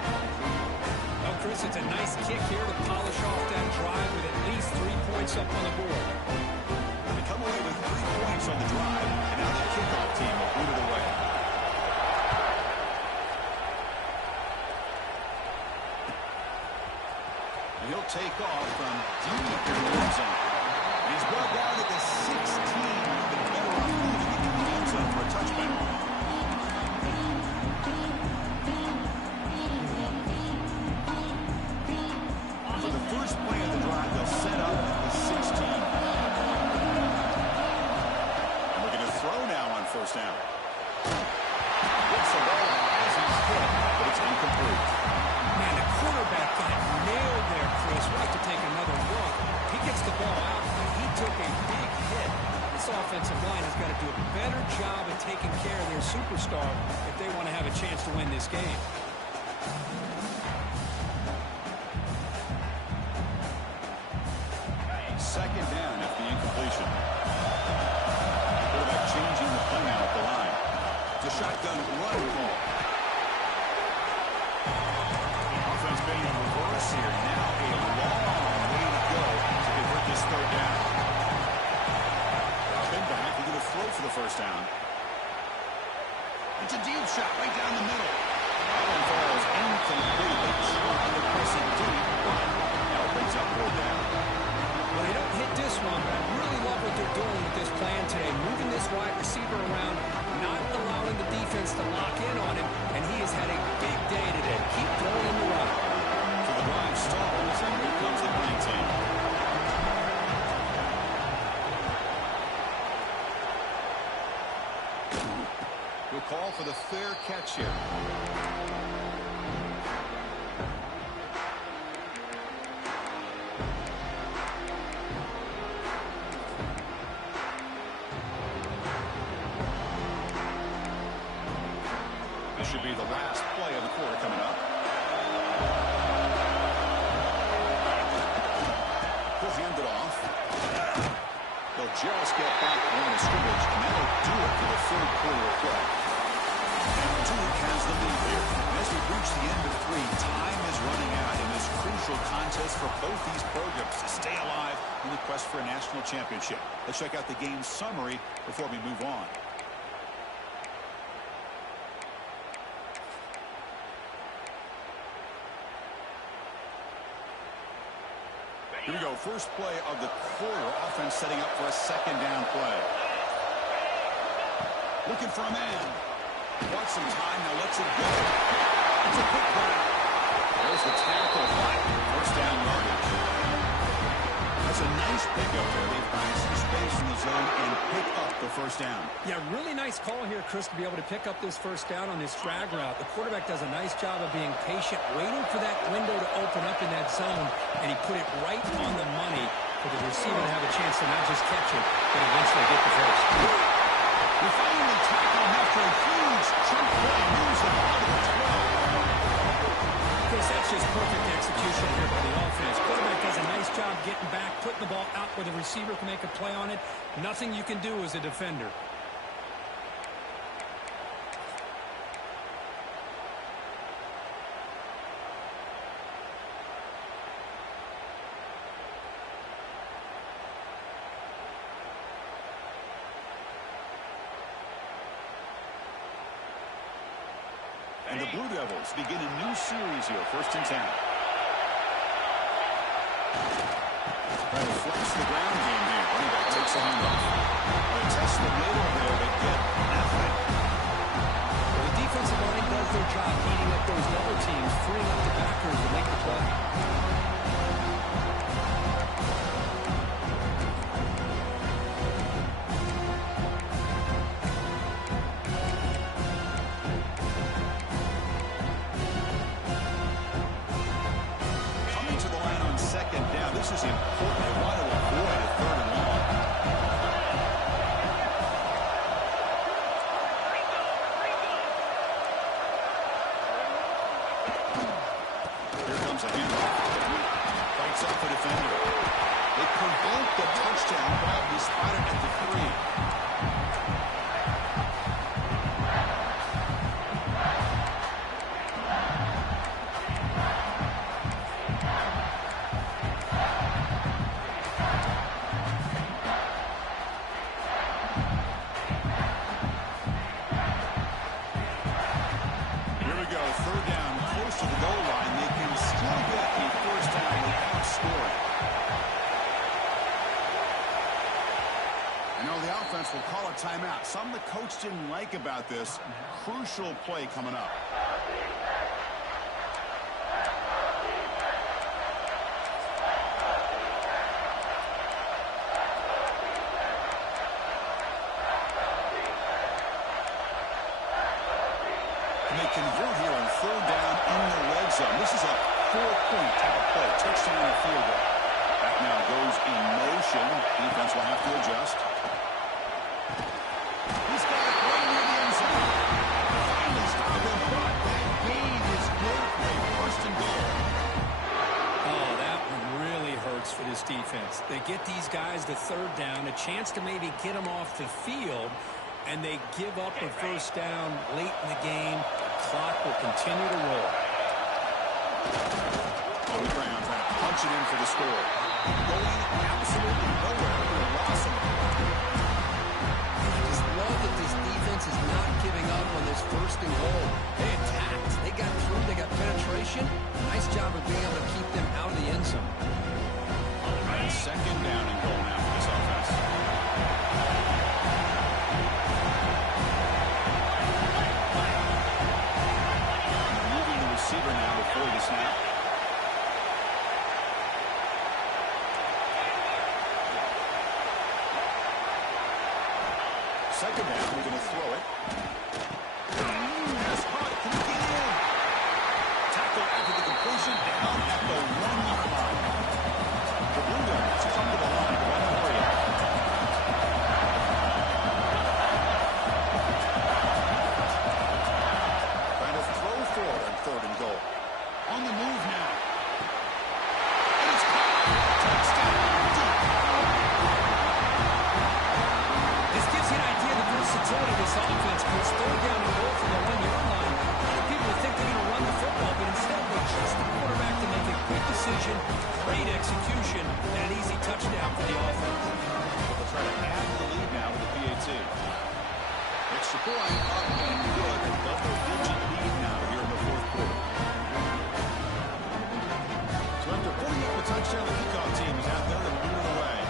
Well, Chris, it's a nice kick here to polish off that drive with at least 3 points up on the board. They come away with 3 points on the drive, and now the kickoff team will boot it away. And he'll take off from deep in the end zone. And he's brought down at the 16. Been better off moving into the end zone for a touchback. For the first play of the drive, they'll set up at the 16. And looking to throw now on first down. Gets the ball as he's hit, but it's incomplete. Man, the quarterback got nailed there, Chris. We'll have to take another look. He gets the ball out, but he took a big hit. This offensive line has got to do a better job of taking care of their superstar if they want to have a chance to win this game. Second down after the incompletion. Quarterback changing the play now at the line. It's a shotgun run call. Offense being in reverse here. Now a long way to go to convert this third down. Dropping back. They're going to throw for the first down. It's a deep shot right down the middle. That one falls incomplete. They try to press it deep. Now brings up third down. Well, they don't hit this one, but I really love what they're doing with this plan today. Moving this wide receiver around, not allowing the defense to lock in on him, and he has had a big day today. Keep throwing in the rock. So the drive stalls, and here comes the running team. We'll call for the fair catch here. This should be the last play of the quarter coming up. He'll hand it off. They'll just get back on the scrimmage, and that'll do it for the third quarter of play. And Duke has the lead here. And as we reach the end of 3, time is running out in this crucial contest for both these programs to stay alive in the quest for a national championship. Let's check out the game summary before we move on. Here we go. First play of the quarter. Offense setting up for a second down play. Looking for a man. Wants some time. Now lets it go. It's a quick grab. There's the tackle. First down yardage. That's a nice pickup there. They find some space in the zone and pick up the first down. Yeah, really nice call here, Chris, to be able to pick up this first down on this drag route. The quarterback does a nice job of being patient, waiting for that window to open up in that zone, and he put it right on the money for the receiver to have a chance to not just catch it, but eventually get the first. We finally tackle him after a huge chunk play. Moves him out of the 12. Chris, that's just perfect execution here by the offense. Quarterback does a nice job getting back, putting the ball out where the receiver can make a play on it. Nothing you can do as a defender. And the Blue Devils begin a new series here, 1st and 10. Trying to flex the ground game here. Running back takes a handoff. They test the middle there to get nothing. offensive line does their job heating up those double teams, freeing up the backers to make the play. Coming to the line on second down. This is important. They want to avoid a third and long. Here comes a handoff. Fights off a defender. They prevent the touchdown while he spotted at the 3. Here we go, third down, close to the goal line. They can still get a first down without scoring. And now the offense will call a timeout. Something the coach didn't like about this. Crucial play coming up. And they convert here on third down in the red zone. This is a 4-point type of play. Touchdown and field goal. That now goes in motion. Defense will have to adjust. He's got it right near the end zone. Finally stopped him, but that gain is good for a first and goal. Oh, that one really hurts for this defense. They get these guys the third down, a chance to maybe get them off the field, and they give up a first down late in the game. The clock will continue to roll. On the ground, trying to punch it in for the score. Going absolutely nowhere for a loss of the ball. I just love that this defense is not giving up on this first and goal. They attacked. They got through. They got penetration. Nice job of being able to keep them out of the end zone. And second down and goal now for this offense. Moving the receiver now before the snap. Second down, we're going to throw it. Pass caught. Can he get in? Tackle after the completion down at the 1-yard line. The Blue Devils come to the line. One for you. Trying to throw forward on third and goal. On the move now. And it's caught. Touchdown. This gives you an idea of the versatility of this offense. Chris, third down and goal from the 1-yard line. A lot of people think they're going to run the football, but instead they trust the quarterback to make a quick decision, great execution, and an easy touchdown for the offense. They'll try to add to the lead now with the PAT. Extra point up and good. A double-digit lead now here in the fourth quarter. So after putting up a touchdown, the kickoff team is out there to boot it away.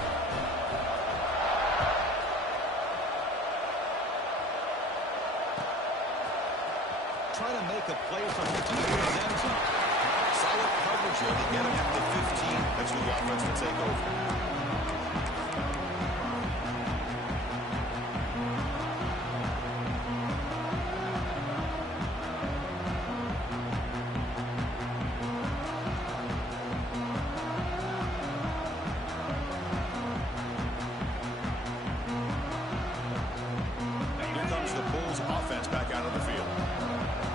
Trying to make a play from the deep in his end zone. Solid coverage here to get him at the 15. That's where the offense will take over. Here comes the Bulls offense back out of the field.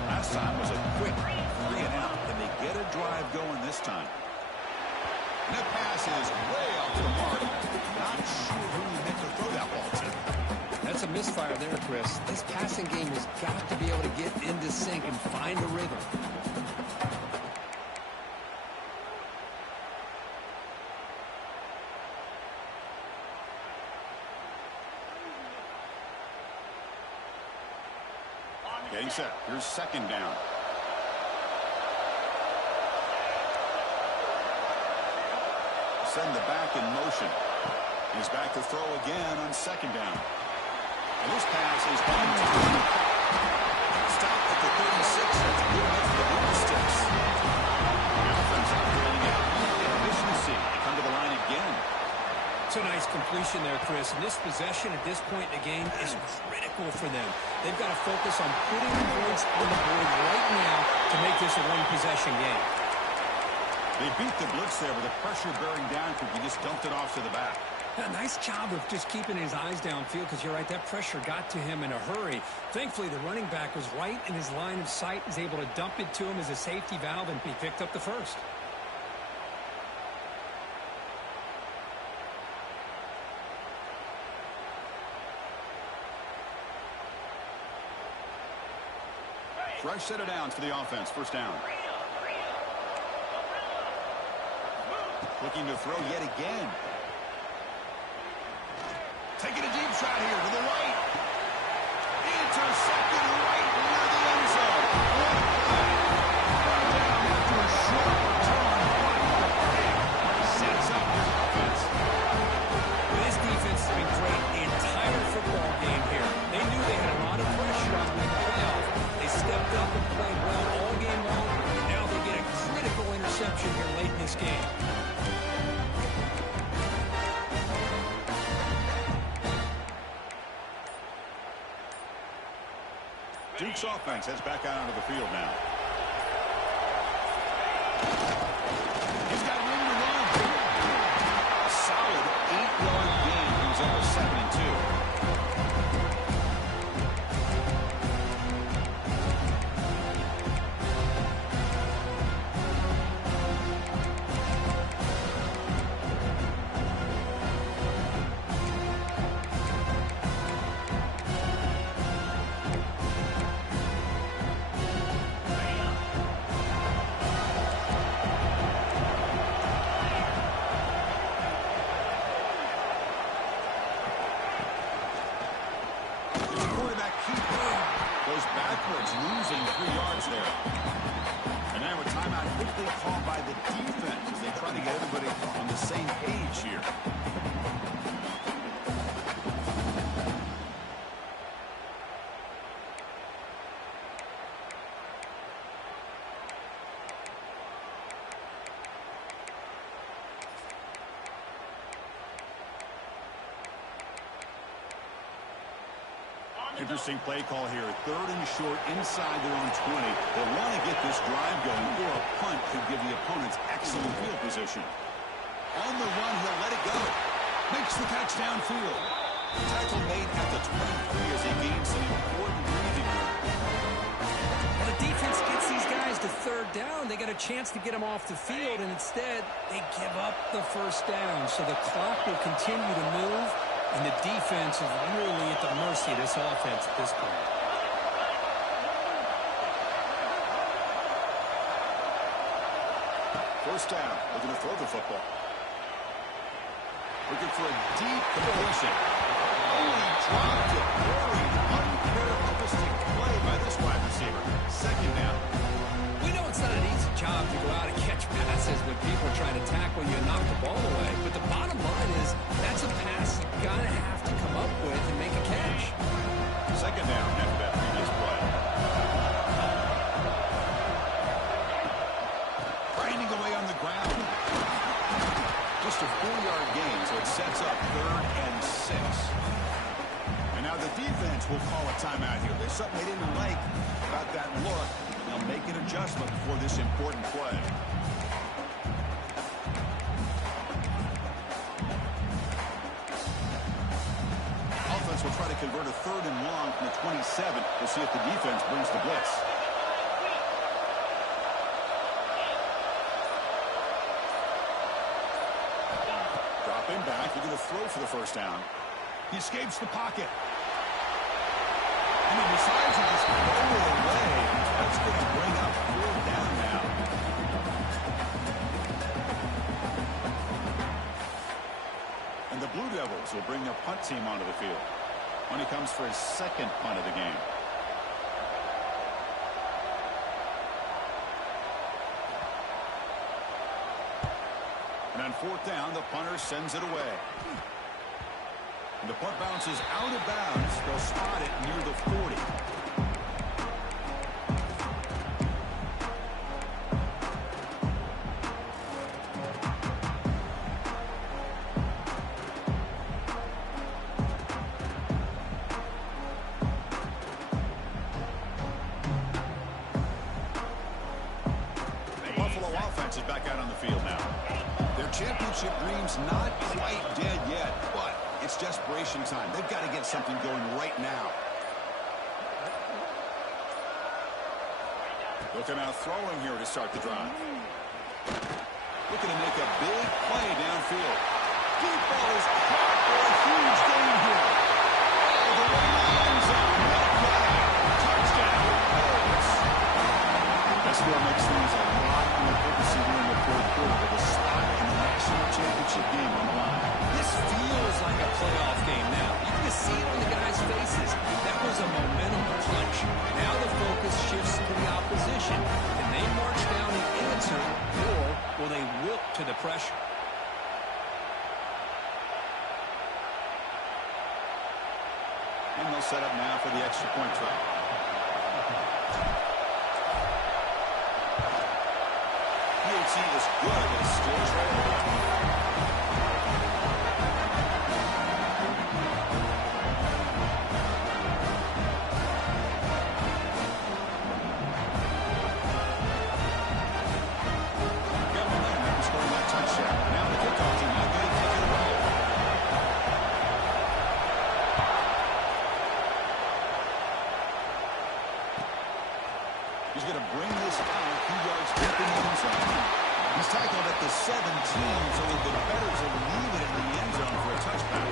Last time was a quick 3-and-out. Can they get a drive going this time? And that pass is way off the mark. Not sure who he meant to throw that ball to. That's a misfire there, Chris. This passing game has got to be able to get into sync and find a rhythm. Getting set. Here's second down. Send the back in motion. He's back to throw again on second down. And this pass is going to stop at the 36. That's good enough for the Blue Sticks. The offense operating at efficiency. They come to the line again. It's a nice completion there, Chris. And this possession at this point in the game is critical for them. They've got to focus on putting points on the board right now to make this a one-possession game. They beat the blitz there with the pressure bearing down because he just dumped it off to the back. Yeah, nice job of just keeping his eyes downfield because you're right, that pressure got to him in a hurry. Thankfully, the running back was right in his line of sight, was able to dump it to him as a safety valve, and he picked up the first. Fresh set of downs for the offense. First down. Looking to throw yet again. Taking a deep shot here to the right. Intercepted right near the end zone. What a play. Brought down after a short return. Sets up his offense. This defense has been great the entire football game here. They knew they had a lot of pressure on them in the playoff. They stepped up and played well all game long. Now they get a critical interception here late in this game. Duke's offense heads back out onto the field now. He's got room to run. A solid 8-yard gain. He was up to 7 and 2. Losing 3 yards there. And now a timeout quickly called by the defense as they try to get everybody on the same page here. Interesting play call here. 3rd and short inside their own 20. They want to get this drive going, or a punt could give the opponents excellent field position. On the run, he'll let it go. Makes the catch downfield. Tackle made at the 23 as he gains some important breathing room. When the defense gets these guys to 3rd down, they got a chance to get them off the field, and instead they give up the first down. So the clock will continue to move. And the defense is really at the mercy of this offense at this point. First down. Looking to throw the football. Looking for a deep completion. Oh, he dropped it. Very uncharacteristic play by this wide receiver. Second down. We know it's not an easy job to go out and catch passes when people are trying to tackle you and knock the ball away. But the bottom line is that's a pass you gotta have to come up with and make a catch. Second down after that previous play. Grinding away on the ground. Just a 4-yard gain, so it sets up 3rd and 6. And now the defense will call a timeout here. There's something they didn't like about that look. They'll make an adjustment for this important play. Offense will try to convert a 3rd and long from the 27. We'll see if the defense brings the blitz. Dropping back, looking to throw for the first down. He escapes the pocket. And he decides to just throw it away. That's going to bring up 4th down now. And the Blue Devils will bring their punt team onto the field when he comes for his 2nd punt of the game. And on 4th down, the punter sends it away. And the punt bounces out of bounds. They'll spot it near the 40. offense is back out on the field now. Their championship dream's not quite dead yet, but it's desperation time. They've got to get something going right now. Looking out throwing here to start the drive. Looking to make a big play downfield. Deep ball is caught for a huge gain here. All the way to the end zone. What a play. Touchdown. Bills. That score makes things a lot more interesting here in the fourth quarter with a spot in the national championship game on the line. This feels like a playoff game now. You can see it on the guys' faces. That was a momentum punch. Now the focus shifts to the opposition. Can they march down and answer, or will they wilt to the pressure? And they'll set up now for the extra point try. PAT is good and still trailing. He's going to bring this out a few yards deep in the end zone. He's tackled at the 17, so a little bit better to leave it in the end zone for a touchback.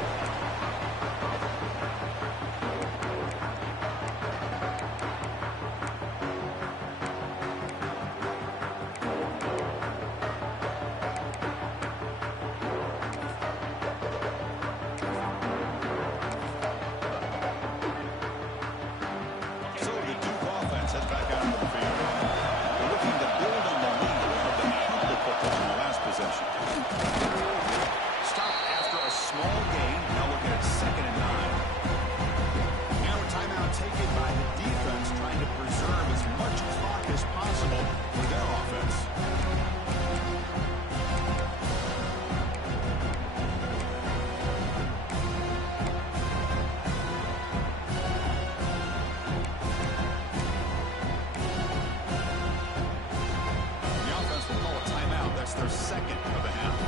Their second of the half.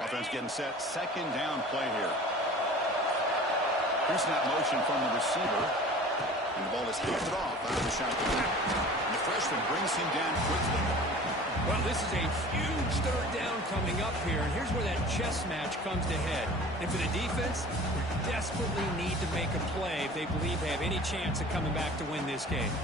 Offense getting set. Second down play here. Here's that motion from the receiver. And the ball is handed off out of the shotgun. And the freshman brings him down quickly. Well, this is a huge third down coming up here. And here's where that chess match comes to head. And for the defense, they desperately need to make a play if they believe they have any chance of coming back to win this game.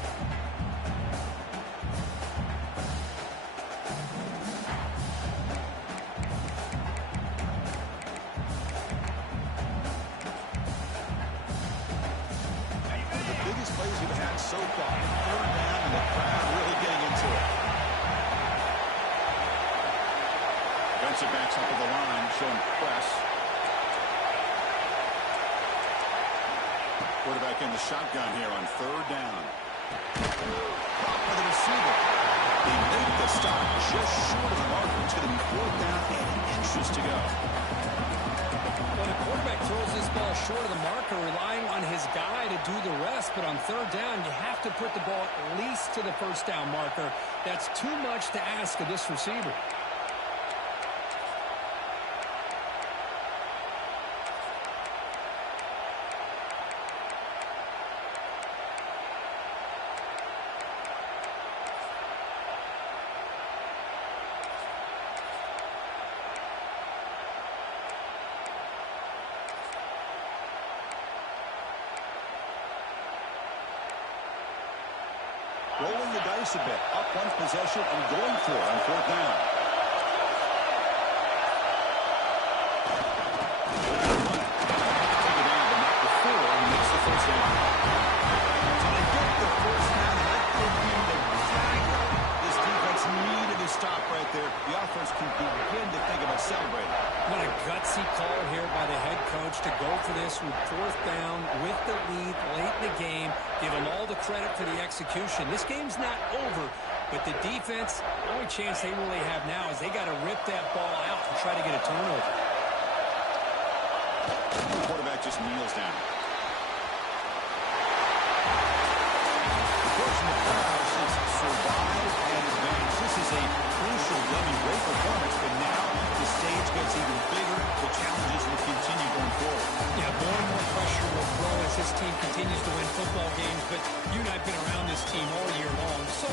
So far, third down, and the crowd really getting into it. Defensive backs up to the line, showing press. Quarterback in the shotgun here on third down. Caught by the receiver. They make the stop just short of the marker. It's going to be fourth down and inches to go. When a quarterback throws this ball short of the marker, relying on his guy to do the rest, but on third down, you have to put the ball at least to the first down marker. That's too much to ask of this receiver. Rolling the dice a bit. Up one possession and going for it on fourth down. Take it down, but not before he makes the first down. So they get the first down, and that could be the dagger. This defense needed to stop right there. The offense can begin to think about celebrating. What a gutsy call here by the head coach to go for this with fourth down with the lead late in the game. Give them all the credit for the execution. This game's not over, but the defense, the only chance they really have now is they got to rip that ball out and try to get a turnover. The quarterback just kneels down. The coach in the crowd says survive and advance. This is a crucial W. Great performance, but now the stage gets even bigger. The challenges will continue going forward. Yeah, more and more pressure will grow as this team continues to win football games, but you and I have been around this team all year long. So